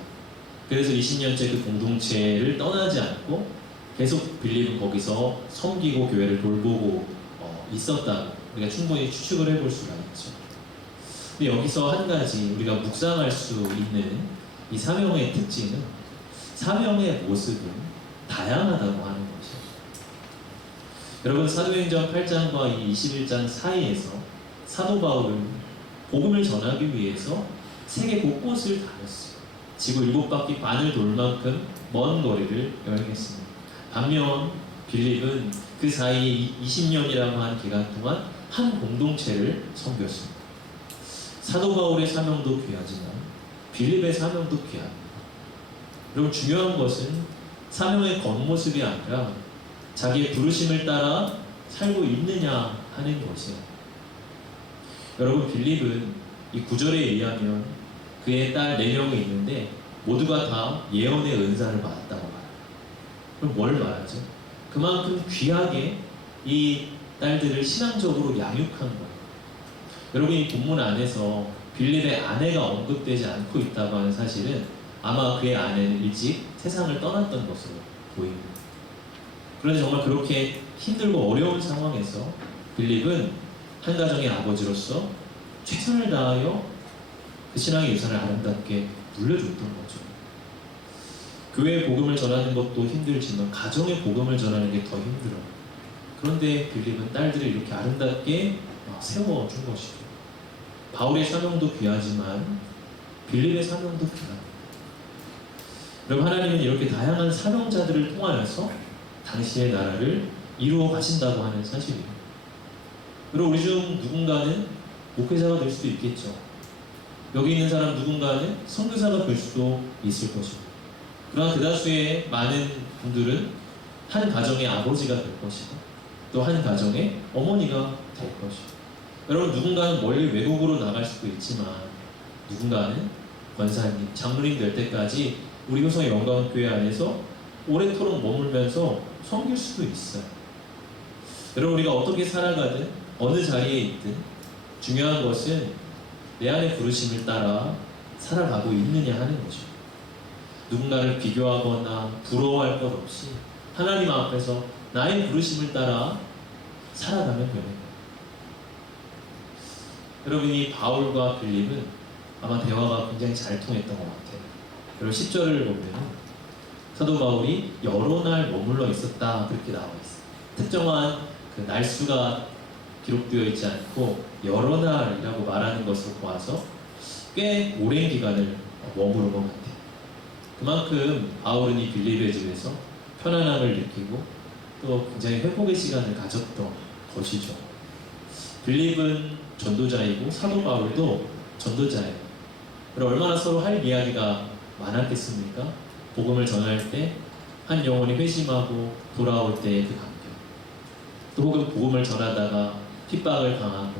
그래서 20년째 그 공동체를 떠나지 않고 계속 빌립은 거기서 섬기고 교회를 돌보고 있었다고 우리가 충분히 추측을 해볼 수가 있죠. 근데 여기서 한 가지 우리가 묵상할 수 있는 이 사명의 특징은 사명의 모습은 다양하다고 하는 것이죠. 여러분, 사도행전 8장과 이 21장 사이에서 사도 바울은 복음을 전하기 위해서 세계 곳곳을 다녔어요. 지구 7바퀴 반을 돌 만큼 먼 거리를 여행했습니다. 반면 빌립은 그 사이 20년이라고 하는 기간 동안 한 공동체를 섬겼습니다. 사도 바울의 사명도 귀하지만 빌립의 사명도 귀합니다. 여러분, 중요한 것은 사명의 겉모습이 아니라 자기의 부르심을 따라 살고 있느냐 하는 것이에요. 여러분, 빌립은 이 9절에 의하면 그의 딸 4명이 있는데 모두가 다 예언의 은사를 받았다고 말해요. 그럼 뭘 말하죠? 그만큼 귀하게 이 딸들을 신앙적으로 양육한 거예요. 여러분, 이 본문 안에서 빌립의 아내가 언급되지 않고 있다고 하는 사실은 아마 그의 아내는 일찍 세상을 떠났던 것으로 보입니다. 그런데 정말 그렇게 힘들고 어려운 상황에서 빌립은 한 가정의 아버지로서 최선을 다하여 그 신앙의 유산을 아름답게 물려줬던 거죠. 교회의 복음을 전하는 것도 힘들지만 가정의 복음을 전하는 게 더 힘들어요. 그런데 빌립은 딸들을 이렇게 아름답게 세워준 것이죠. 바울의 사명도 귀하지만 빌립의 사명도 귀합니다. 여러분, 하나님은 이렇게 다양한 사명자들을 통하여서 당신의 나라를 이루어 가신다고 하는 사실이에요. 그리고 우리 중 누군가는 목회자가 될 수도 있겠죠. 여기 있는 사람 누군가는 선교사가 될 수도 있을 것이고, 그러나 그다수의 많은 분들은 한 가정의 아버지가 될 것이고 또 한 가정의 어머니가 될 것이고, 여러분, 누군가는 멀리 외국으로 나갈 수도 있지만 누군가는 권사님, 장로님 될 때까지 우리 효성의 영광교회 안에서 오래도록 머물면서 섬길 수도 있어요. 여러분, 우리가 어떻게 살아가든 어느 자리에 있든 중요한 것은 내 안의 부르심을 따라 살아가고 있느냐 하는 거죠. 누군가를 비교하거나 부러워할 것 없이 하나님 앞에서 나의 부르심을 따라 살아가면 됩니다. 여러분이 바울과 빌립은 아마 대화가 굉장히 잘 통했던 것 같아요. 여러분, 10절을 보면 사도 바울이 여러 날 머물러 있었다 그렇게 나와 있어요. 특정한 그 날수가 기록되어 있지 않고 여러 날이라고 말하는 것을 보아서 꽤 오랜 기간을 머무른 것 같아요. 그만큼 바울은 이 빌립의 집에서 편안함을 느끼고 또 굉장히 회복의 시간을 가졌던 것이죠. 빌립은 전도자이고 사도 바울도 전도자예요. 그럼 얼마나 서로 할 이야기가 많았겠습니까? 복음을 전할 때 한 영혼이 회심하고 돌아올 때의 그 감격, 또 혹은 복음을 전하다가 핍박을 당하고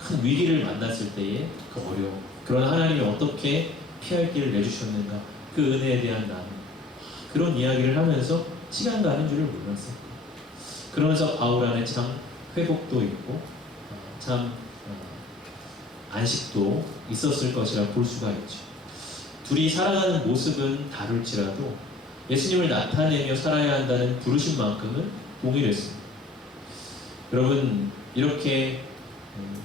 큰 위기를 만났을 때의 그 어려움, 그런 하나님이 어떻게 피할 길을 내주셨는가, 그 은혜에 대한 나눔, 그런 이야기를 하면서 시간 가는 줄을 몰랐어요. 그러면서 바울 안에 참 회복도 있고 참 안식도 있었을 것이라 볼 수가 있죠. 둘이 살아가는 모습은 다를지라도 예수님을 나타내며 살아야 한다는 부르심만큼은 동일했습니다. 여러분, 이렇게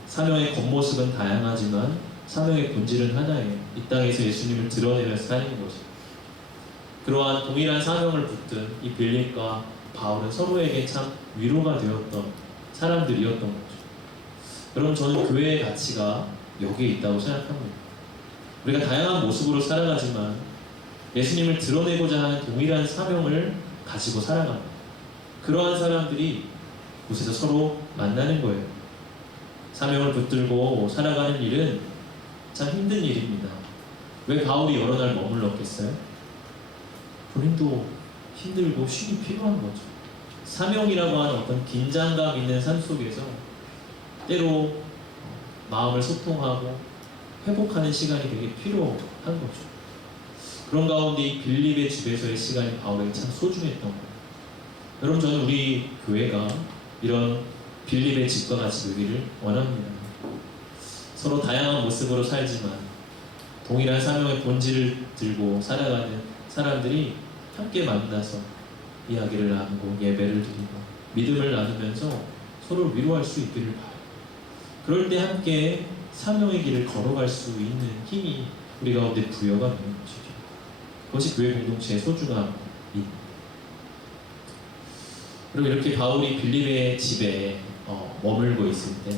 사명의 겉모습은 다양하지만 사명의 본질은 하나예요. 이 땅에서 예수님을 드러내면서 사는 것입니다. 그러한 동일한 사명을 붙든 이 빌립과 바울은 서로에게 참 위로가 되었던 사람들이었던 거죠. 여러분, 저는 교회의 가치가 여기에 있다고 생각합니다. 우리가 다양한 모습으로 살아가지만 예수님을 드러내고자 하는 동일한 사명을 가지고 살아갑니다. 그러한 사람들이 곳에서 서로 만나는 거예요. 사명을 붙들고 살아가는 일은 참 힘든 일입니다. 왜 바울이 여러 날 머물렀겠어요? 본인도 힘들고 쉼이 필요한 거죠. 사명이라고 하는 어떤 긴장감 있는 삶 속에서 때로 마음을 소통하고 회복하는 시간이 되게 필요한 거죠. 그런 가운데 이 빌립의 집에서의 시간이 바울에게 참 소중했던 거예요. 여러분, 저는 우리 교회가 이런 빌립의 집과 같이 되기를 원합니다. 서로 다양한 모습으로 살지만 동일한 사명의 본질을 들고 살아가는 사람들이 함께 만나서 이야기를 나누고 예배를 드리고 믿음을 나누면서 서로 위로할 수 있기를 바라요. 그럴 때 함께 사명의 길을 걸어갈 수 있는 힘이 우리 가운데 부여가 되는 것이죠. 그것이 교회 공동체의 소중함이. 그리고 이렇게 바울이 빌립의 집에 머물고 있을 때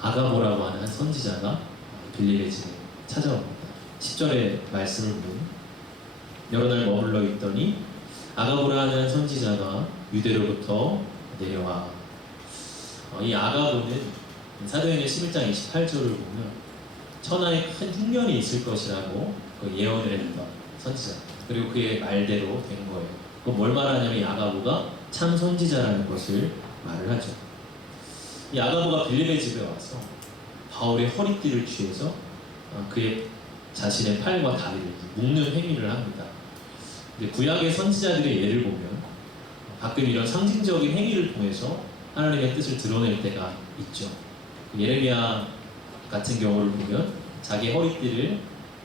아가보라고 하는 한 선지자가 빌립의 집에 찾아옵니다. 10절의 말씀을 보면 여러 날 머물러 있더니 아가보라는 선지자가 유대로부터 내려와. 이 아가보는 사도행전 11장 28절을 보면 천하에 큰 흉년이 있을 것이라고 예언을 했던 선지자. 그리고 그의 말대로 된 거예요. 그건 뭘 말하냐면 이 아가보가 참 선지자라는 것을 말을 하죠. 이 아가보가 빌립의 집에 와서 바울의 허리띠를 취해서 그의 자신의 팔과 다리를 묶는 행위를 합니다. 구약의 선지자들의 예를 보면 가끔 이런 상징적인 행위를 통해서 하나님의 뜻을 드러낼 때가 있죠. 예레미야 같은 경우를 보면 자기 허리띠를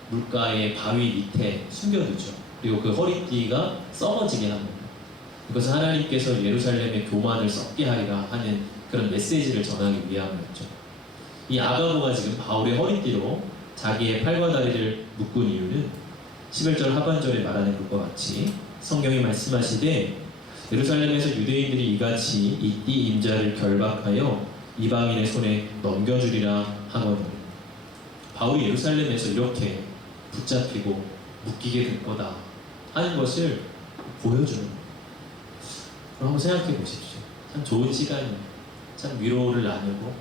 물가의 바위 밑에 숨겨두죠. 그리고 그 허리띠가 썩어지게 합니다. 그것은 하나님께서 예루살렘의 교만을 썩게 하리라 하는 그런 메시지를 전하기 위함이었죠. 이 아가보가 지금 바울의 허리띠로 자기의 팔과 다리를 묶은 이유는 11절 하반절에 말하는 것과 같이 성경이 말씀하시되 예루살렘에서 유대인들이 이같이 이 띠 임자를 결박하여 이방인의 손에 넘겨주리라 하거든. 바울이 예루살렘에서 이렇게 붙잡히고 묶이게 될 거다 하는 것을 보여주는 거예요. 그럼 한번 생각해 보십시오. 참 좋은 시간이에요. 참 위로를 나누고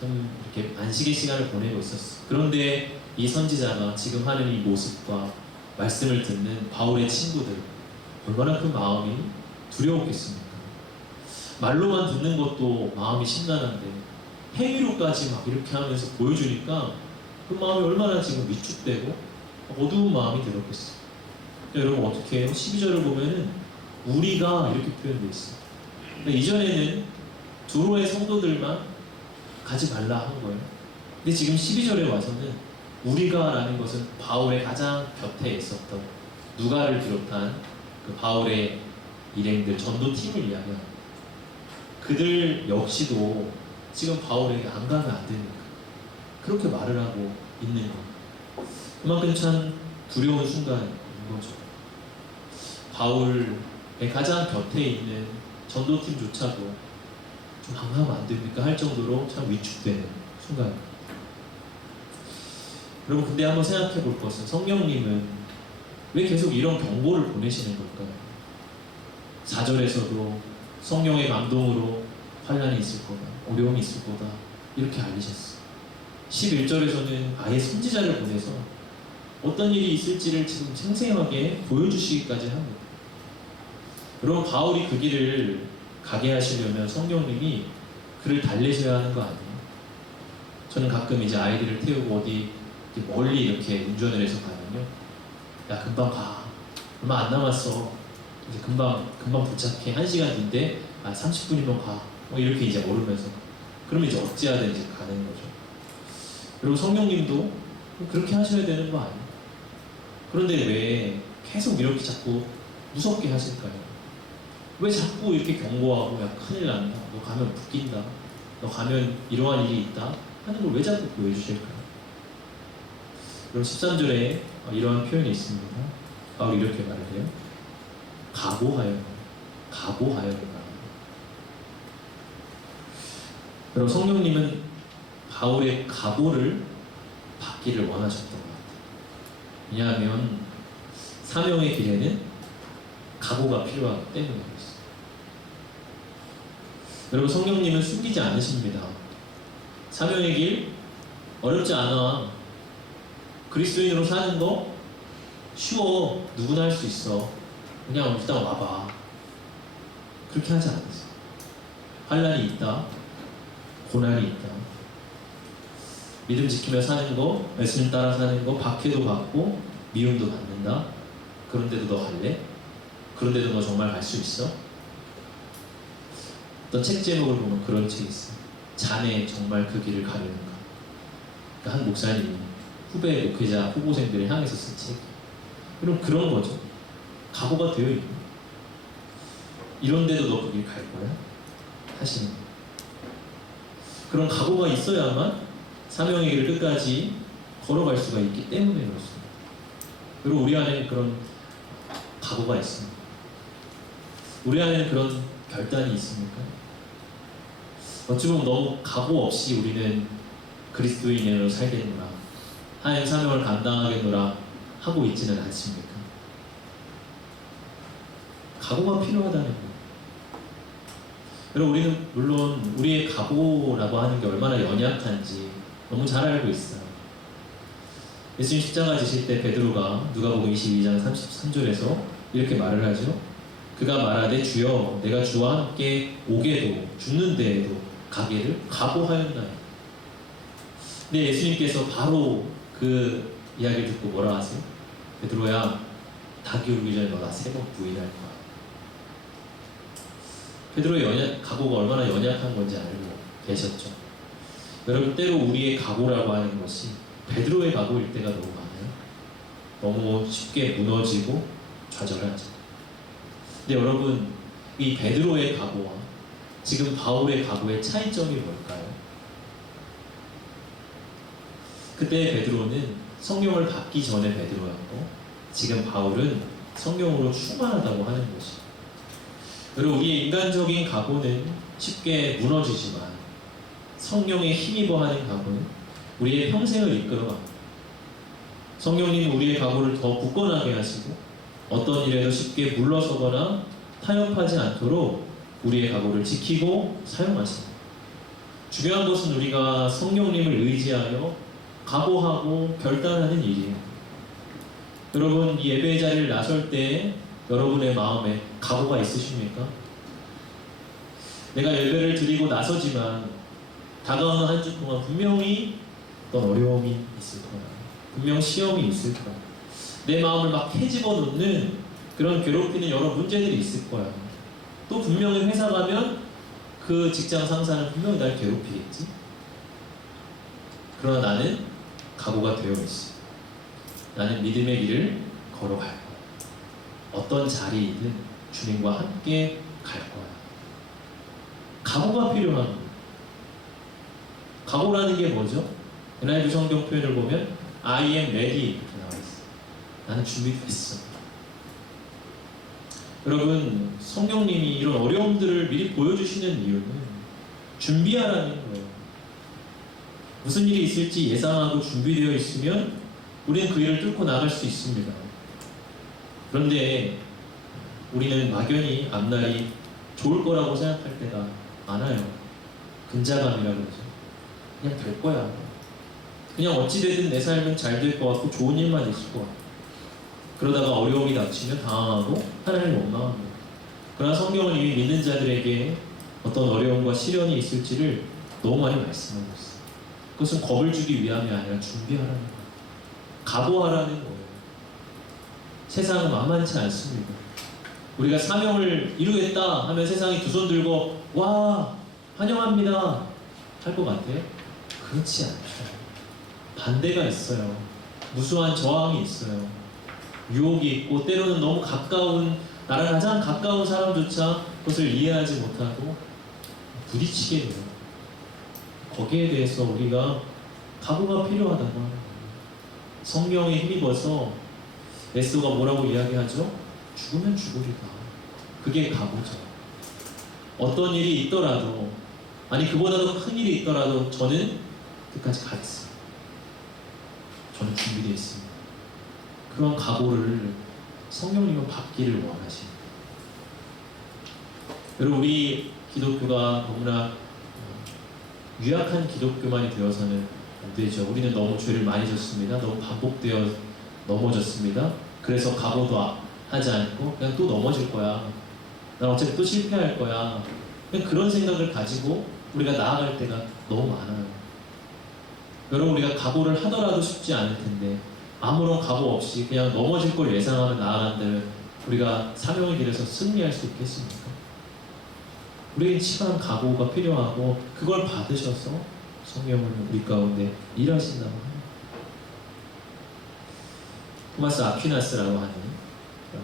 참 이렇게 안식의 시간을 보내고 있었어요. 그런데 이 선지자가 지금 하는 이 모습과 말씀을 듣는 바울의 친구들 얼마나 그 마음이 두려웠겠습니까? 말로만 듣는 것도 마음이 심란한데 행위로까지 막 이렇게 하면서 보여주니까 그 마음이 얼마나 지금 위축되고 어두운 마음이 들었겠어요. 여러분 어떻게 해요? 12절을 보면은 우리가 이렇게 표현되어 있어요. 그러니까 이전에는 두로의 성도들만 가지 말라 한 거예요. 근데 지금 12절에 와서는 우리가 라는 것은 바울의 가장 곁에 있었던 누가를 비롯한 그 바울의 일행들 전도팀을 이야기합니다. 그들 역시도 지금 바울에게 안 가면 안 되니까 그렇게 말을 하고 있는 거예요. 그만큼 참 두려운 순간인 거죠. 바울의 가장 곁에 있는 전도팀조차도 좀 안 가면 안 됩니까? 할 정도로 참 위축되는 순간입니다. 여러분 근데 한번 생각해 볼 것은 성령님은 왜 계속 이런 경고를 보내시는 걸까요? 4절에서도 성령의 감동으로 환난이 있을 거다, 어려움이 있을 거다 이렇게 알리셨어요. 11절에서는 아예 선지자를 보내서 어떤 일이 있을지를 지금 생생하게 보여주시기까지 합니다. 여러분 바울이 그 길을 가게 하시려면 성령님이 그를 달래셔야 하는 거 아니에요? 저는 가끔 이제 아이들을 태우고 어디 멀리 이렇게 운전을 해서 가면요, 야 금방 가, 얼마 안 남았어, 이제 금방 도착해, 1시간 뒤인데 30분이면 가, 이렇게 이제 오르면서 그러면 이제 어찌하든지 가는 거죠. 그리고 성령님도 그렇게 하셔야 되는 거 아니에요? 그런데 왜 계속 이렇게 자꾸 무섭게 하실까요? 왜 자꾸 이렇게 경고하고 야 큰일 난다, 너 가면 묶인다, 너 가면 이러한 일이 있다 하는 걸 왜 자꾸 보여주실까요? 그럼 13절에 이러한 표현이 있습니다. 바울이 이렇게 말을 해요. 각오하여. 여러분 성령님은 바울의 각오를 받기를 원하셨던 것 같아요. 왜냐하면 사명의 길에는 각오가 필요하기 때문에 그렇습니다. 여러분 성령님은 숨기지 않으십니다. 사명의 길 어렵지 않아. 그리스도인으로 사는 거 쉬워. 누구나 할 수 있어. 그냥 일단 와봐. 그렇게 하지 않으세요. 환난이 있다, 고난이 있다, 믿음 지키며 사는 거, 말씀 따라 사는 거, 박해도 받고 미움도 받는다. 그런데도 너 갈래? 그런데도 너 정말 갈 수 있어? 어떤 책 제목을 보면 그런 책이 있어요. 자네 정말 그 길을 가려는가? 그러니까 한 목사님이 후배 목회자 후보생들을 향해서 쓴 책. 그럼 그런 거죠. 각오가 되어 있는. 이런데도 너 그 길 갈 거야? 하시는 거예요. 그런 각오가 있어야만 사명의 길을 끝까지 걸어갈 수가 있기 때문에 그렇습니다. 그리고 우리 안에 그런 각오가 있습니다. 우리 안에는 그런 결단이 있습니까? 어찌 보면 너무 각오 없이 우리는 그리스도인으로 살겠노라, 하나님 사명을 감당하겠노라 하고 있지는 않습니까? 각오가 필요하다는 거예요. 여러분, 우리는 물론 우리의 각오라고 하는 게 얼마나 연약한지 너무 잘 알고 있어요. 예수님 십자가 지실 때 베드로가 누가복음 22장 33절에서 이렇게 말을 하죠. 그가 말하되 주여 내가 주와 함께 오게도 죽는 데에도 가기를 각오하였나이다. 근데 예수님께서 바로 그 이야기를 듣고 뭐라 하세요? 베드로야, 닭이 울기 전에 너나 3번 부인할 거야. 베드로의 각오가 얼마나 연약한 건지 알고 계셨죠. 여러분, 때로 우리의 각오라고 하는 것이 베드로의 각오일 때가 너무 많아요. 너무 쉽게 무너지고 좌절하죠. 근데 여러분, 이 베드로의 각오와 지금 바울의 각오의 차이점이 뭘까요? 그때 베드로는 성령을 받기 전에 베드로였고, 지금 바울은 성령으로 충만하다고 하는 것이죠. 여러분, 우리의 인간적인 각오는 쉽게 무너지지만 성령에 힘입어 하는 각오는 우리의 평생을 이끌어갑니다. 성령님은 우리의 각오를 더 굳건하게 하시고 어떤 일에도 쉽게 물러서거나 타협하지 않도록 우리의 각오를 지키고 사용하십니다. 중요한 것은 우리가 성령님을 의지하여 각오하고 결단하는 일이에요. 여러분, 이 예배 자리를 나설 때 여러분의 마음에 각오가 있으십니까? 내가 예배를 드리고 나서지만 다가오는 한 주 동안 분명히 어떤 어려움이 있을 거야. 분명 시험이 있을 거야. 내 마음을 막 헤집어 놓는 그런 괴롭히는 여러 문제들이 있을 거야. 또 분명히 회사 가면 그 직장 상사는 분명히 날 괴롭히겠지. 그러나 나는 각오가 되어 있어. 나는 믿음의 길을 걸어갈 거야. 어떤 자리이든 주님과 함께 갈 거야. 각오가 필요한 거야. 각오라는 게 뭐죠? NIV 성경 표현을 보면 I am ready 이렇게 나와 있어. 나는 준비됐어. 여러분, 성령님이 이런 어려움들을 미리 보여주시는 이유는 준비하라는 거예요. 무슨 일이 있을지 예상하고 준비되어 있으면 우리는 그 일을 뚫고 나갈 수 있습니다. 그런데 우리는 막연히 앞날이 좋을 거라고 생각할 때가 많아요. 근자감이라고 그러죠. 그냥 될 거야. 그냥 어찌되든 내 삶은 잘 될 것 같고 좋은 일만 있을 것 같고, 그러다가 어려움이 닥치면 당황하고 하나님을 원망합니다. 그러나 성경은 이미 믿는 자들에게 어떤 어려움과 시련이 있을지를 너무 많이 말씀하고 있어요. 그것은 겁을 주기 위함이 아니라 준비하라는 거예요. 각오하라는 거예요. 세상은 만만치 않습니다. 우리가 사명을 이루겠다 하면 세상이 두 손 들고 와 환영합니다 할 것 같아요? 그렇지 않죠. 반대가 있어요. 무수한 저항이 있어요. 유혹이 있고, 때로는 너무 가까운, 나랑 가장 가까운 사람조차 그것을 이해하지 못하고 부딪히게 돼요. 거기에 대해서 우리가 각오가 필요하다고 하는 거예요. 성령에 힘입어서 에스더가 뭐라고 이야기하죠? 죽으면 죽으리다. 그게 각오죠. 어떤 일이 있더라도, 아니 그보다도 큰 일이 있더라도 저는 끝까지 가겠습니다. 저는 준비되어 있습니다. 그런 각오를 성령님은 받기를 원하십니다. 여러분, 우리 기독교가 너무나 유약한 기독교만이 되어서는 안 되죠. 우리는 너무 죄를 많이 졌습니다. 너무 반복되어 넘어졌습니다. 그래서 각오도 하지 않고 그냥 또 넘어질 거야. 난 어차피 또 실패할 거야. 그냥 그런 생각을 가지고 우리가 나아갈 때가 너무 많아요. 여러분, 우리가 각오를 하더라도 쉽지 않을 텐데 아무런 각오 없이 그냥 넘어질 걸 예상하며 나아간다면 우리가 사명의 길에서 승리할 수 있겠습니까? 우리에게 치밀한 각오가 필요하고 그걸 받으셔서 성령을 우리 가운데 일하신다고 합니다. 토마스 아퀴나스라고 하는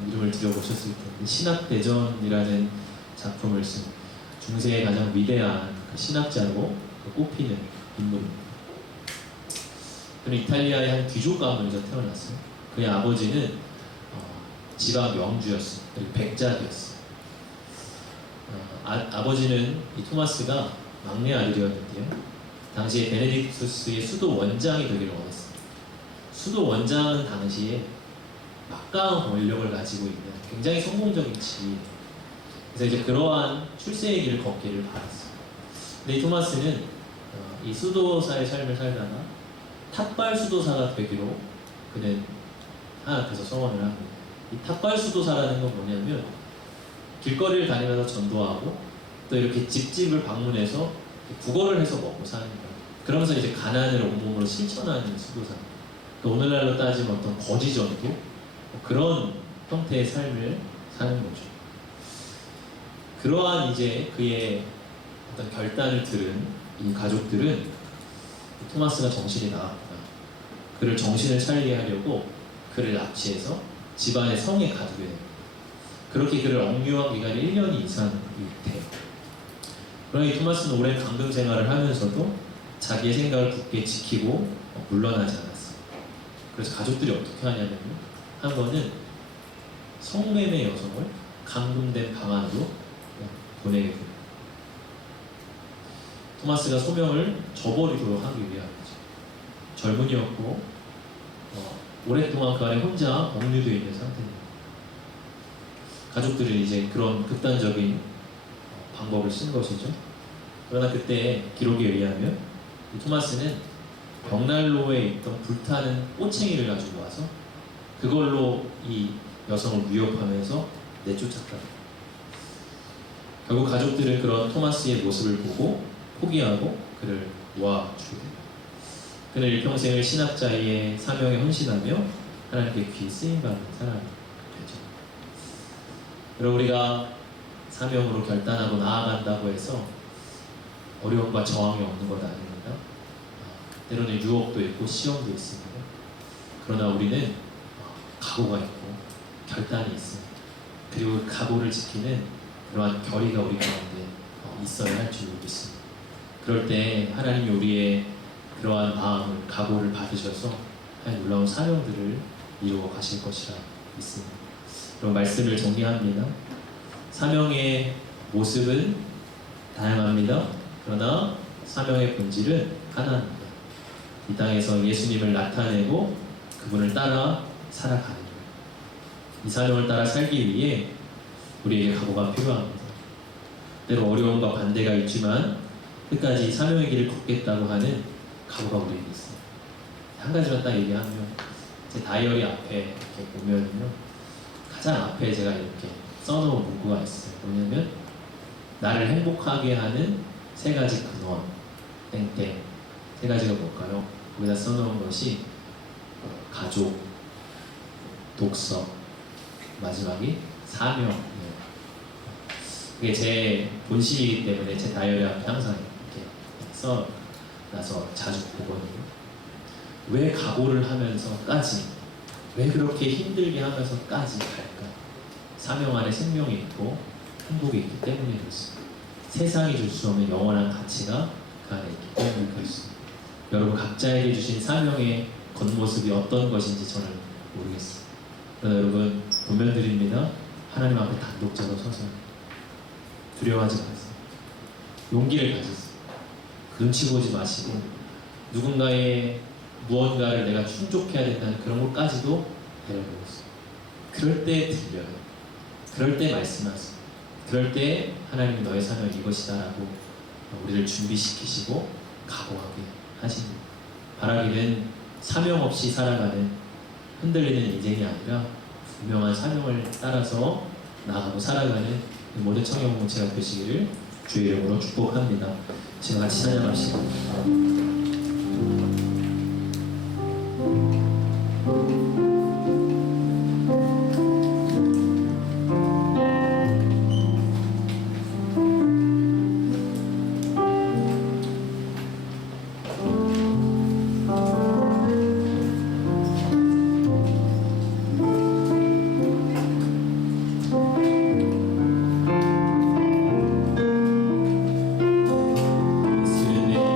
이름을 들어보셨을 텐데, 신학대전이라는 작품을 쓴 중세의 가장 위대한 신학자로 꼽히는 인물입니다. 그는 이탈리아의 한 귀족 가문에서 태어났어요. 그의 아버지는 지방 영주였어요. 그리고 백작이었어요. 아버지는 이 토마스가 막내 아들이었는데요. 당시에 베네딕투스의 수도 원장이 되기를 원했습니다. 수도 원장은 당시에 막강한 권력을 가지고 있는 굉장히 성공적인 직위예요. 그래서 이제 그러한 출세의 길을 걷기를 바랐어요. 근데 이 토마스는 이 수도사의 삶을 살다가 탑발 수도사가 되기로 그는 하나님께서 소원을 합니다. 이 탑발 수도사라는 건 뭐냐면 길거리를 다니면서 전도하고 또 이렇게 집집을 방문해서 구걸을 해서 먹고 사는 거예요. 그러면서 이제 가난을 온몸으로 실천하는 수도사. 그러니까 오늘날로 따지면 어떤 거지 전도 그런 형태의 삶을 사는 거죠. 그러한 이제 그의 어떤 결단을 들은 이 가족들은 토마스가 정신이 나갔구나. 그를 정신을 차리게 하려고 그를 납치해서 집안의 성에 가두게 됩니다. 그렇게 그를 억류한 기간이 1년 이상이 돼요. 그러나 이 토마스는 오랜 감금 생활을 하면서도 자기의 생각을 굳게 지키고 물러나지 않았어요. 그래서 가족들이 어떻게 하냐면요. 한 번은 성매매 여성을 감금된 방 안으로 보내게 됩니다. 토마스가 소명을 저버리도록 하기 위함이죠. 젊은이였고 오랫동안 그 안에 혼자 억류되어 있는 상태입니다. 가족들은 이제 그런 극단적인 방법을 쓴 것이죠. 그러나 그때 기록에 의하면 이 토마스는 벽난로에 있던 불타는 꼬챙이를 가지고 와서 그걸로 이 여성을 위협하면서 내쫓았다. 결국 가족들은 그런 토마스의 모습을 보고 포기하고 그를 놓아주게 됩니다. 그는 일평생을 신학자의 사명에 헌신하며 하나님께 귀히 쓰임받는 사람이 되죠. 여러분, 우리가 사명으로 결단하고 나아간다고 해서 어려움과 저항이 없는 것 아닙니다. 때로는 유혹도 있고 시험도 있습니다. 그러나 우리는 각오가 있고 결단이 있습니다. 그리고 그 각오를 지키는 그러한 결의가 우리 가운데 있어야 할 줄 믿습니다. 그럴 때 하나님이 우리의 그러한 마음을, 각오를 받으셔서 놀라운 사명들을 이루어 가실 것이라 믿습니다. 그럼 말씀을 정리합니다. 사명의 모습은 다양합니다. 그러나 사명의 본질은 하나입니다. 이 땅에서 예수님을 나타내고 그분을 따라 살아가는 거예요. 이 사명을 따라 살기 위해 우리에게 각오가 필요합니다. 때로 어려움과 반대가 있지만 끝까지 사명의 길을 걷겠다고 하는 각오가 우리에게 있습니다. 한 가지만 딱 얘기하면 제 다이어리 앞에 이렇게 보면요, 가장 앞에 제가 이렇게 써놓은 문구가 있어요. 뭐냐면 나를 행복하게 하는 세 가지 근원 땡땡. 세 가지가 뭘까요? 거기다 써놓은 것이 가족, 독서, 마지막이 사명이에요. 그게 제 본심이기 때문에 제 다이어리 앞에 항상 이렇게 써놔서 자주 보거든요. 왜 각오를 하면서까지, 왜 그렇게 힘들게 하면서까지 갈까? 사명 안에 생명이 있고 행복이 있기 때문에 그렇습니다. 세상이 줄 수 없는 영원한 가치가 그 안에 있기 때문에 그렇습니다. 여러분 각자에게 주신 사명의 겉모습이 어떤 것인지 저는 모르겠어요. 그러나 여러분 권면드립니다. 하나님 앞에 단독자로 서서 두려워하지 마세요. 용기를 가지세요. 눈치 보지 마시고 누군가의 무언가를 내가 충족해야 된다는 그런 것까지도 내려놓으세요. 그럴 때 들려요. 그럴 때 말씀하세요. 그럴 때 하나님이 너의 사명이 이것이다 라고 우리를 준비시키시고 각오하게 하십니다. 바라기는 사명 없이 살아가는 흔들리는 인생이 아니라 분명한 사명을 따라서 나아가고 살아가는 모든 청년 공동체가 되시기를 주의 이름으로 축복합니다. 지금 같이 찬양합시다. 예수를 내리며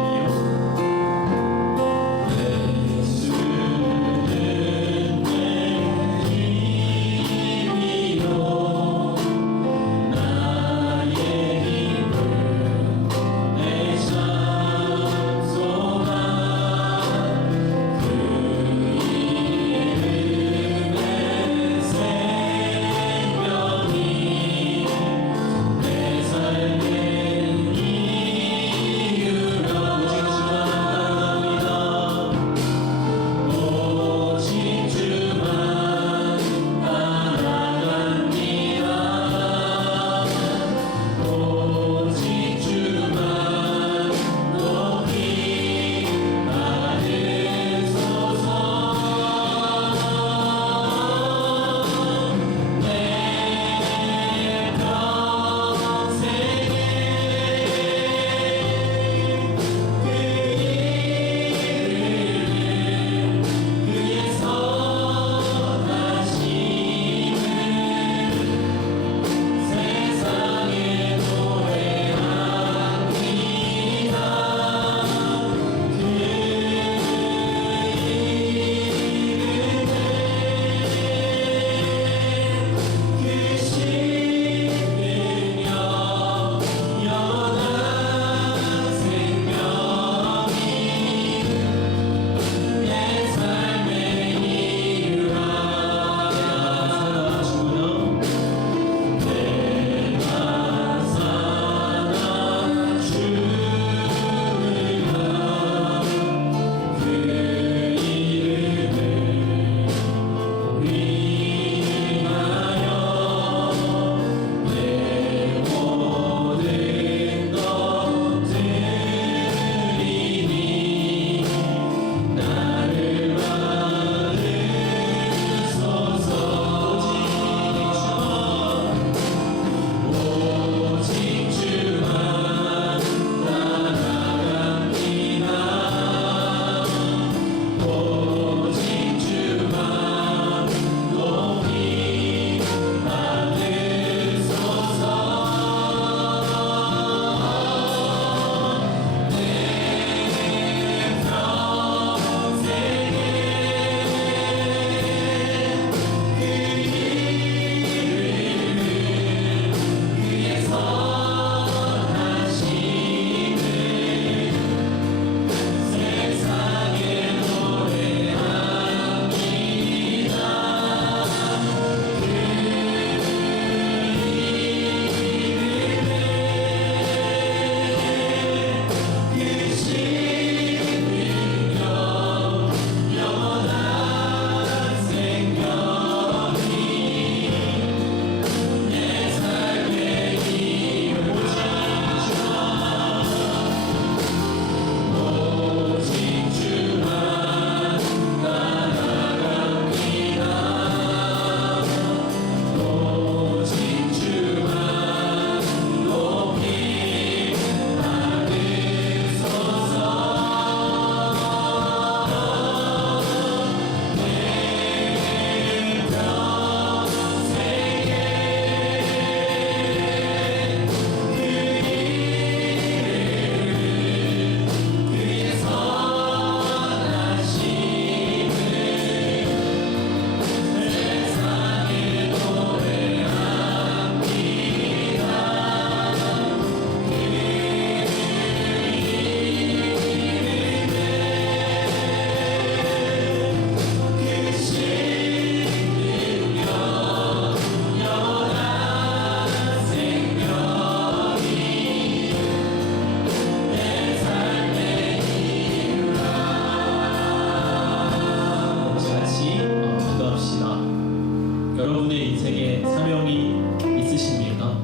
우리의 인생에 사명이 있으십니까?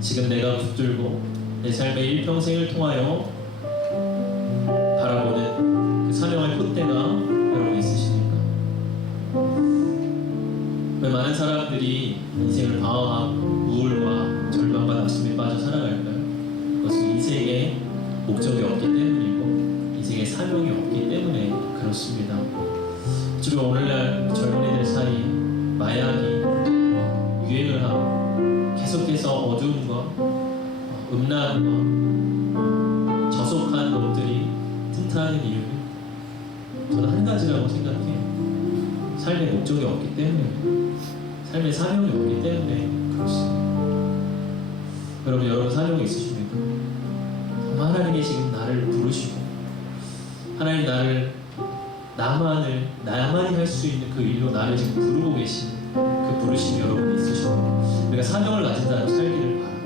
지금 내가 붙들고 내 삶의 일평생을 통하여 바라보는 그 사명의 콧대가 여러분 있으십니까? 왜 많은 사람들이 인생을 방황하고 우울과 절망과 낙심에 빠져 살아갈까요? 그것은 인생에 목적이 없기 때문이고 인생에 사명이 없기 때문에 그렇습니다. 주로 오늘날 젊은이들 사이에 마약이 유행을 하고 계속해서 어두움과 음란과 저속한 것들이 튼튼하는 이유는 저는 한 가지라고 생각해요. 삶의 목적이 없기 때문에, 삶의 사명이 없기 때문에 그렇습니다. 여러분 사명이 있으십니까? 하나님이 지금 나를 부르시고 하나님 나만이 할 수 있는 그 일로 나를 지금 부르고 계신 그 부르심이 여러분이 있으시고 우리가 사명을 가진다는 살기를 바랍니다.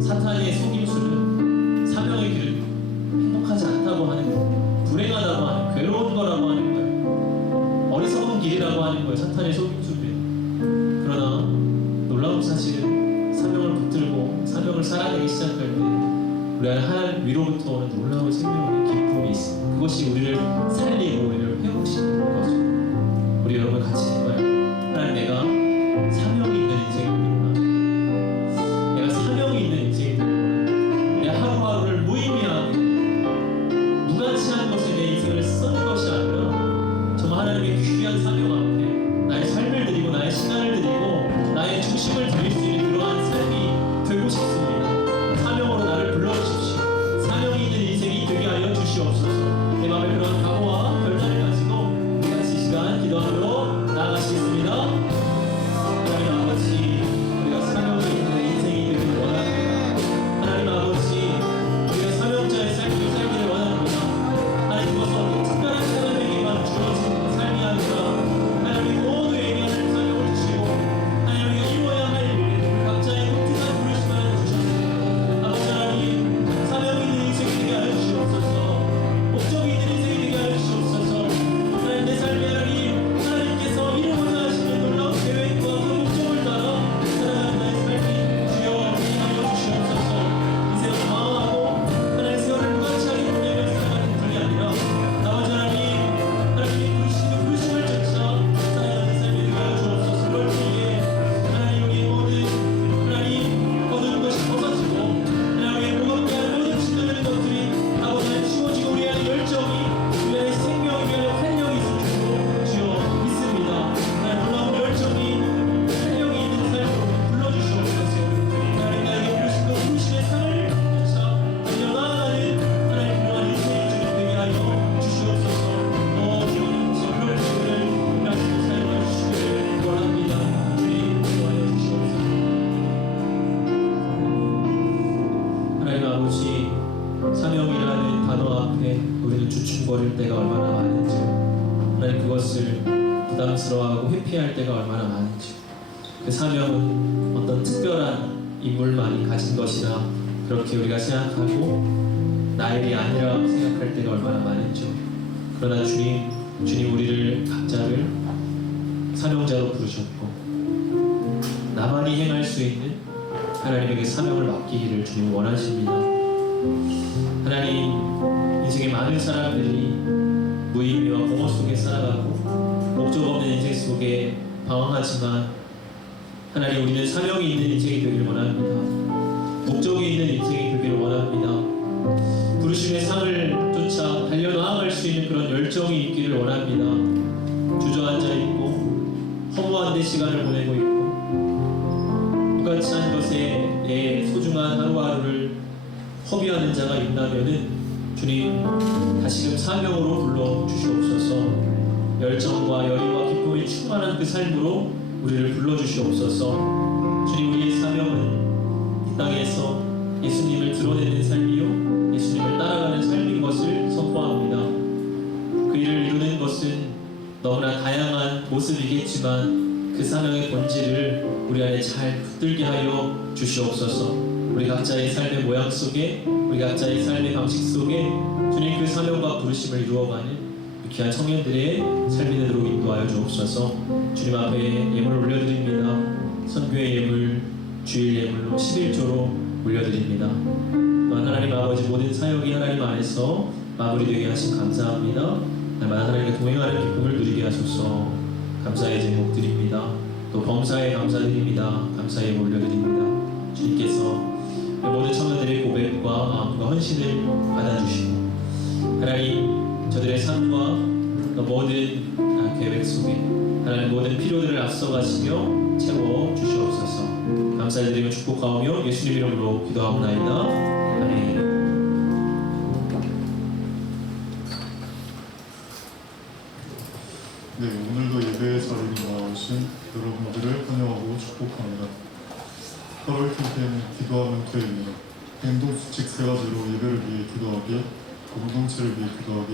사탄의 속임수는 사명의 길을 행복하지 않다고 하는 거예요. 불행하다고 하는, 괴로운 거라고 하는 거예요. 어리석은 길이라고 하는 거예요. 사탄의 속임수는. 그러나 놀라운 사실은 사명을 붙들고 사명을 살아가기 시작할 때 우리 안에 하나님 위로부터 오는 놀라운 생명의 기쁨이 있습니다. 그것이 우리를 살리고 우리를 회복시키는 거죠. 우리 여러분 같이 정말 하나님 내가 사명이 있는 인생이 되구나. 내가 사명이 있는 인생이 되구나. 내 하루하루를 무의미하게 무가치한 것에 내 인생을 쓰는 것이 아니라 정말 하나님의 귀한 사명 앞에 나의 삶을 드리고 나의 시간을 드리고 나의 중심을 드릴 수 있는 그러한 삶이 되고 싶습니다. 사명으로 나를 불러주십시오. 사명이 있는 인생이 되게 하여 주시옵소서. 내 마음에 그런 각오와 결단을 가지고 우리 같이 이 시간 기도하러 나아가시겠습니다. 하나님 아버지, 우리가 사명이 있는 인생이 되기를 원합니다. 하나님 아버지, 우리가 사명자의 삶을 살기를 원합니다. 하나님 그것은 어떤 특별한 사람에게만 주어진 삶이 아니라 하나님 모두에게 하나님 사명을 주시고 하나님 우리가 이루어야 할 일, 각자의 독특한 부르심을 주셨습니다. 아버지 하나님, 사명이 있는 인생이 되게 하여 주시옵소서. 목적이 있는 인생이 되게 하여 주시옵소서. 하나님 내 삶의 하나님, 하나님께서 이루고자 하시는 놀라운 계획과 그 목적을 따라 살아가는 나의 삶이 주여 되게 하여 주시옵소서. 인생을 방황하고 하나님의 세월을 무가치하게 보내며 살아가는 분이 아니라 나머지 하나님이 부르시는 부르심을 쫓아 살아가는 삶이 되게 하여 주옵소서. 그럴 때에 하나님 우리의 모든 하나님 거두는 것이 벗어지고 하나님의 무겁게 하는 모든 짓는 것들이 아버지 하나님 치워지고 우리 안에 열정이 우리 안에 생명이 우리 안에 활력이 있을 줄로 주여 믿습니다. 하나님 놀라운 열정이 활력이 있는 삶으로 불러주시옵소서. 하나님 나에게 부르신 그 부르심의 산을 쫓아 달려 나아가는 하나님 그러한 인생이 되게 하여 주시옵소서. 기도는 그럴 주를 말씀을 사용하여 주시기를 원합니다. 주님 기도하여 주시옵소서. 하나님 아버지, 사명이라는 단어 앞에 우리는 주춤거릴 때가 얼마나 많은지, 하나님 그것을 부담스러워하고 회피할 때가 얼마나 많은지, 그 사명은 어떤 특별한 인물만이 가진 것이라 그렇게 우리가 생각하고 나의 일이 아니라고 생각할 때가 얼마나 많은지, 그러나 주님 우리를 각자를 사명자로 부르셨고 나만이 행할 수 있는 하나님에게 사명을 맡기기를 주님 원하십니다. 하나님, 인생의 많은 사람들이 무의미와 공허 속에 살아가고 목적 없는 인생 속에 방황하지만 하나님 우리는 사명이 있는 인생이 되기를 원합니다. 목적이 있는 인생이 되기를 원합니다. 부르심의 상을 쫓아 달려나아갈 수 있는 그런 열정이 있기를 원합니다. 주저앉아 있고 허무한 데 시간을 보내고 있고 무가치한 것에 내 소중한 하루하루를 허비하는 자가 있다면은 주님 다시금 사명으로 불러 주시옵소서. 열정과 열의와 기쁨이 충만한 그 삶으로 우리를 불러 주시옵소서. 주님 우리의 사명은 이 땅에서 예수님을 드러내는 삶이요 예수님을 따라가는 삶인 것을 선포합니다. 그 일을 이루는 것은 너무나 다양한 모습이겠지만 그 사명의 본질을 우리 안에 잘 붙들게 하여 주시옵소서. 우리 각자의 삶의 모양 속에 우리 각자의 삶의 방식 속에 주님 그 사명과 부르심을 이루어가는 귀한 청년들의 삶이 되도록 인도하여 주옵소서. 주님 앞에 예물을 올려드립니다. 선교의 예물, 주일 예물로 11조로 올려드립니다. 또한 하나님 아버지 모든 사역이 하나님 안에서 마무리되게 하신 감사합니다. 날마다 하나님과 동행하는 기쁨을 누리게 하소서. 감사의 제목 드립니다. 또 범사에 감사드립니다. 감사에 올려드립니다. 주님께서 모든 청년들의 고백과 마음과 헌신을 받아주시고 하나님 저들의 삶과 또 모든 계획 속에 하나님 모든 필요들을 앞서가시며 채워 주시옵소서. 감사드리며 축복하오며 예수님 이름으로 기도하옵나이다. 아멘. 네, 오늘도 예배의 자리에 나오신 여러분들을 환영하고 축복합니다. 8월 캠페인 기도하면 돼입니다. 행동 수칙 3가지로 예배를 위해 기도하기, 공동체를 위해 기도하기,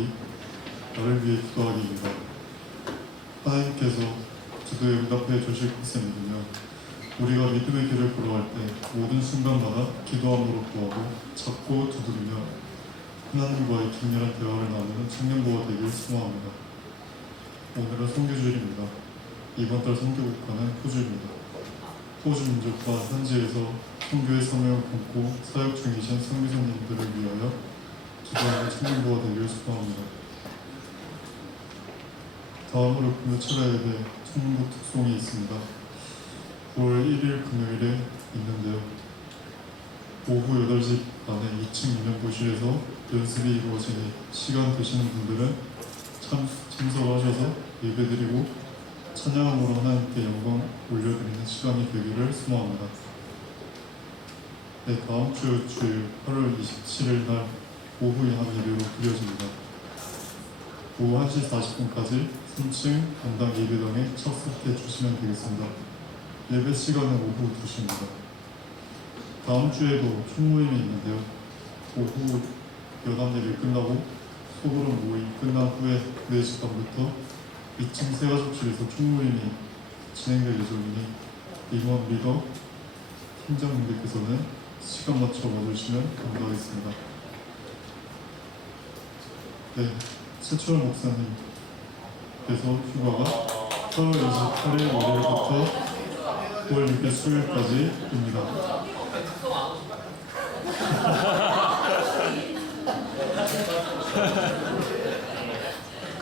나를 위해 기도하기입니다. 하나님께서 기도에 응답해 주실 것을 믿으며 우리가 믿음의 길을 걸어갈 때 모든 순간마다 기도함으로 구하고 찾고 두드리며 하나님과의 긴밀한 대화를 나누는 청년부가 되길 소망합니다. 오늘은 선교주일입니다. 이번 달 선교국가는 호주입니다. 호주 민족과 현지에서 선교의 사명을 품고 사역 중이신 선교사님들을 위하여 기도하는 청년부가 되길 소망합니다. 다음으로 금요철야 예배 청년부 특송이 있습니다. 9월 1일 금요일에 있는데요. 오후 8시 반에 2층 유년부실에서 연습이 이루어지니 시간 되시는 분들은 참석하셔서 예배드리고 찬양함으로 하나님께 영광 올려드리는 시간이 되기를 소망합니다. 네, 다음 주 주일 8월 27일 날 오후 예한 예배로 드려집니다. 오후 1시 40분까지 3층 담당 예배당에 착석해 주시면 되겠습니다. 예배 시간은 오후 2시입니다. 다음 주에도 총모임이 있는데요. 오후 연합 예배 끝나고 소그룹 모임 끝난 후에 4시 반부터 2층 세가족실에서 총모임이 진행될 예정이니 임원 리더 팀장님들께서는 시간 맞춰 와주시면 감사하겠습니다. 네, 최철 목사님께서 휴가가 4월 28일 월요일부터 9월 6일 수요일까지입니다.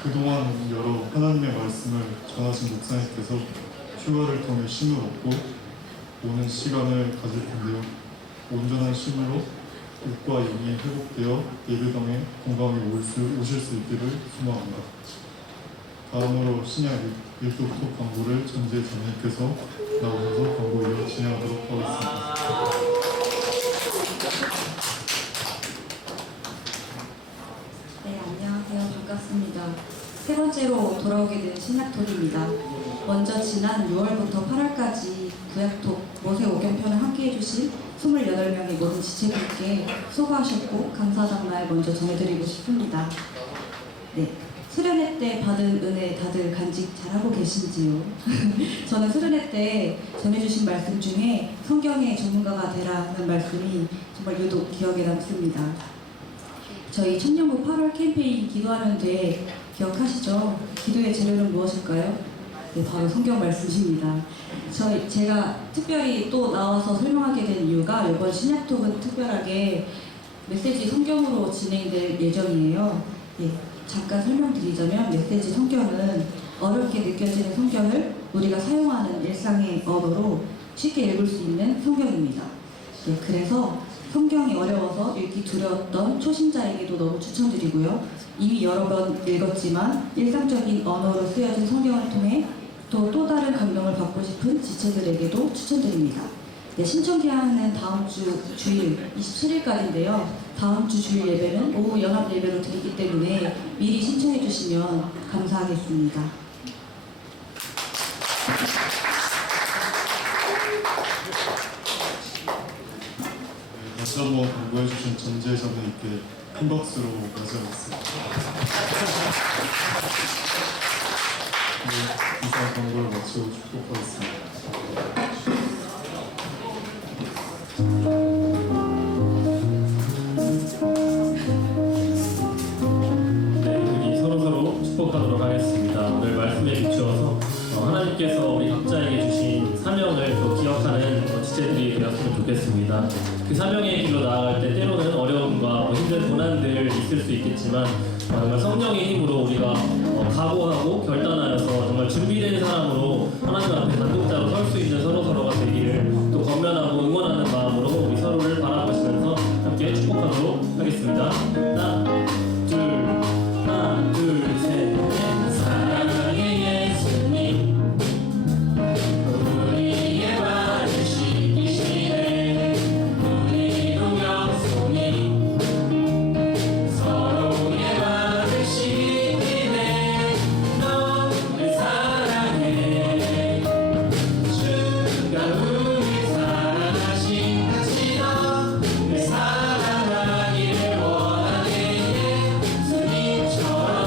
그동안 여러 하나님의 말씀을 전하신 목사님께서 휴가를 통해 쉼을 얻고 오는 시간을 가질 텐데요. 온전한 쉼으로 육과 영이 회복되어 예배당에 건강히 오실 수 있기를 소망합니다. 다음으로 신약 일독톡 광고를 전재 자매님께서 나오셔서 광고를 진행하도록 하겠습니다. 네, 안녕하세요. 반갑습니다. 세 번째로 돌아오게 된 신약톡입니다. 먼저 지난 6월부터 8월까지 구약톡 모세오경편을 함께 해주신 28명의 모든 지체들께 수고하셨고 감사하다는 말 먼저 전해드리고 싶습니다. 네, 수련회 때 받은 은혜 다들 간직 잘하고 계신지요? 저는 수련회 때 전해주신 말씀 중에 성경의 전문가가 되라는 말씀이 정말 유독 기억에 남습니다. 저희 청년부 8월 캠페인 기도하면 돼 기억하시죠? 기도의 재료는 무엇일까요? 네, 바로 성경 말씀입니다. 제가 특별히 또 나와서 설명하게 된 이유가 이번 신약톡은 특별하게 메시지 성경으로 진행될 예정이에요. 네, 잠깐 설명드리자면 메시지 성경은 어렵게 느껴지는 성경을 우리가 사용하는 일상의 언어로 쉽게 읽을 수 있는 성경입니다. 네, 그래서 성경이 어려워서 읽기 두려웠던 초심자에게도 너무 추천드리고요. 이미 여러 번 읽었지만 일상적인 언어로 쓰여진 성경을 통해 또 다른 감동을 받고 싶은 지체들에게도 추천드립니다. 네, 신청 기한은 다음 주 주일 27일까지인데요. 다음 주 주일 예배는 오후 연합 예배로 드리기 때문에 미리 신청해 주시면 감사하겠습니다. 다시 한번 광고해주신 전재 자매님께 큰 박수로 맞이하겠습니다. 네, 이상 광고를 마치고 축복하겠습니다. 네, 우리 서로서로 축복하고 좋겠습니다. 그 사명의 길로 나아갈 때 때로는 어려움과 힘든 고난들 있을 수 있겠지만 정말 성령의 힘으로 우리가 각오하고 결단하여서 정말 준비된 사람으로 하나님 앞에 단독자로 설 수 있는 서로서로가 되기를 또 건면하고 응원하는 마음으로 우리 서로를 바라보시면서 함께 축복하도록 하겠습니다. 하나, 둘, 셋, 넷. 사랑의 예수님 우리의 발을 씻기시네. 우리도 영손이 서로의 발을 씻기네. 너를 사랑해. 주가 우리 사랑하신 같이 너를 사랑하기를 원하네. 예수님처럼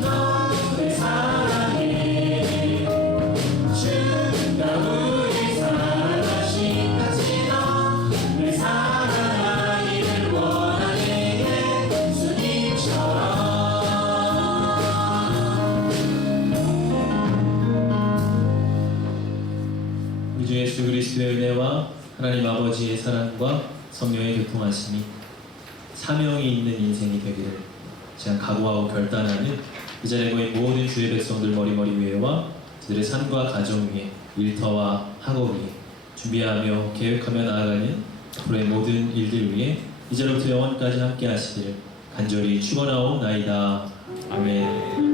너를 사랑해. 주가 우리 사랑하신 같이 너를 사랑하기를 원하네. 예수님처럼. 우리 주 예수 그리스도의 은혜와 하나님 아버지의 사랑과 성령의 교통하심이 사명이 있는 인생이 되기를 제가 각오하고 결단하는 이 자리에 모인 모든 주의 백성들 머리머리 위에와 그들의 삶과 가정 위에 일터와 학업 위에 준비하며 계획하며 나아가는 앞으로의 모든 일들 위에 이제로부터 영원까지 함께 하시기를 간절히 축원하옵나이다. 아멘.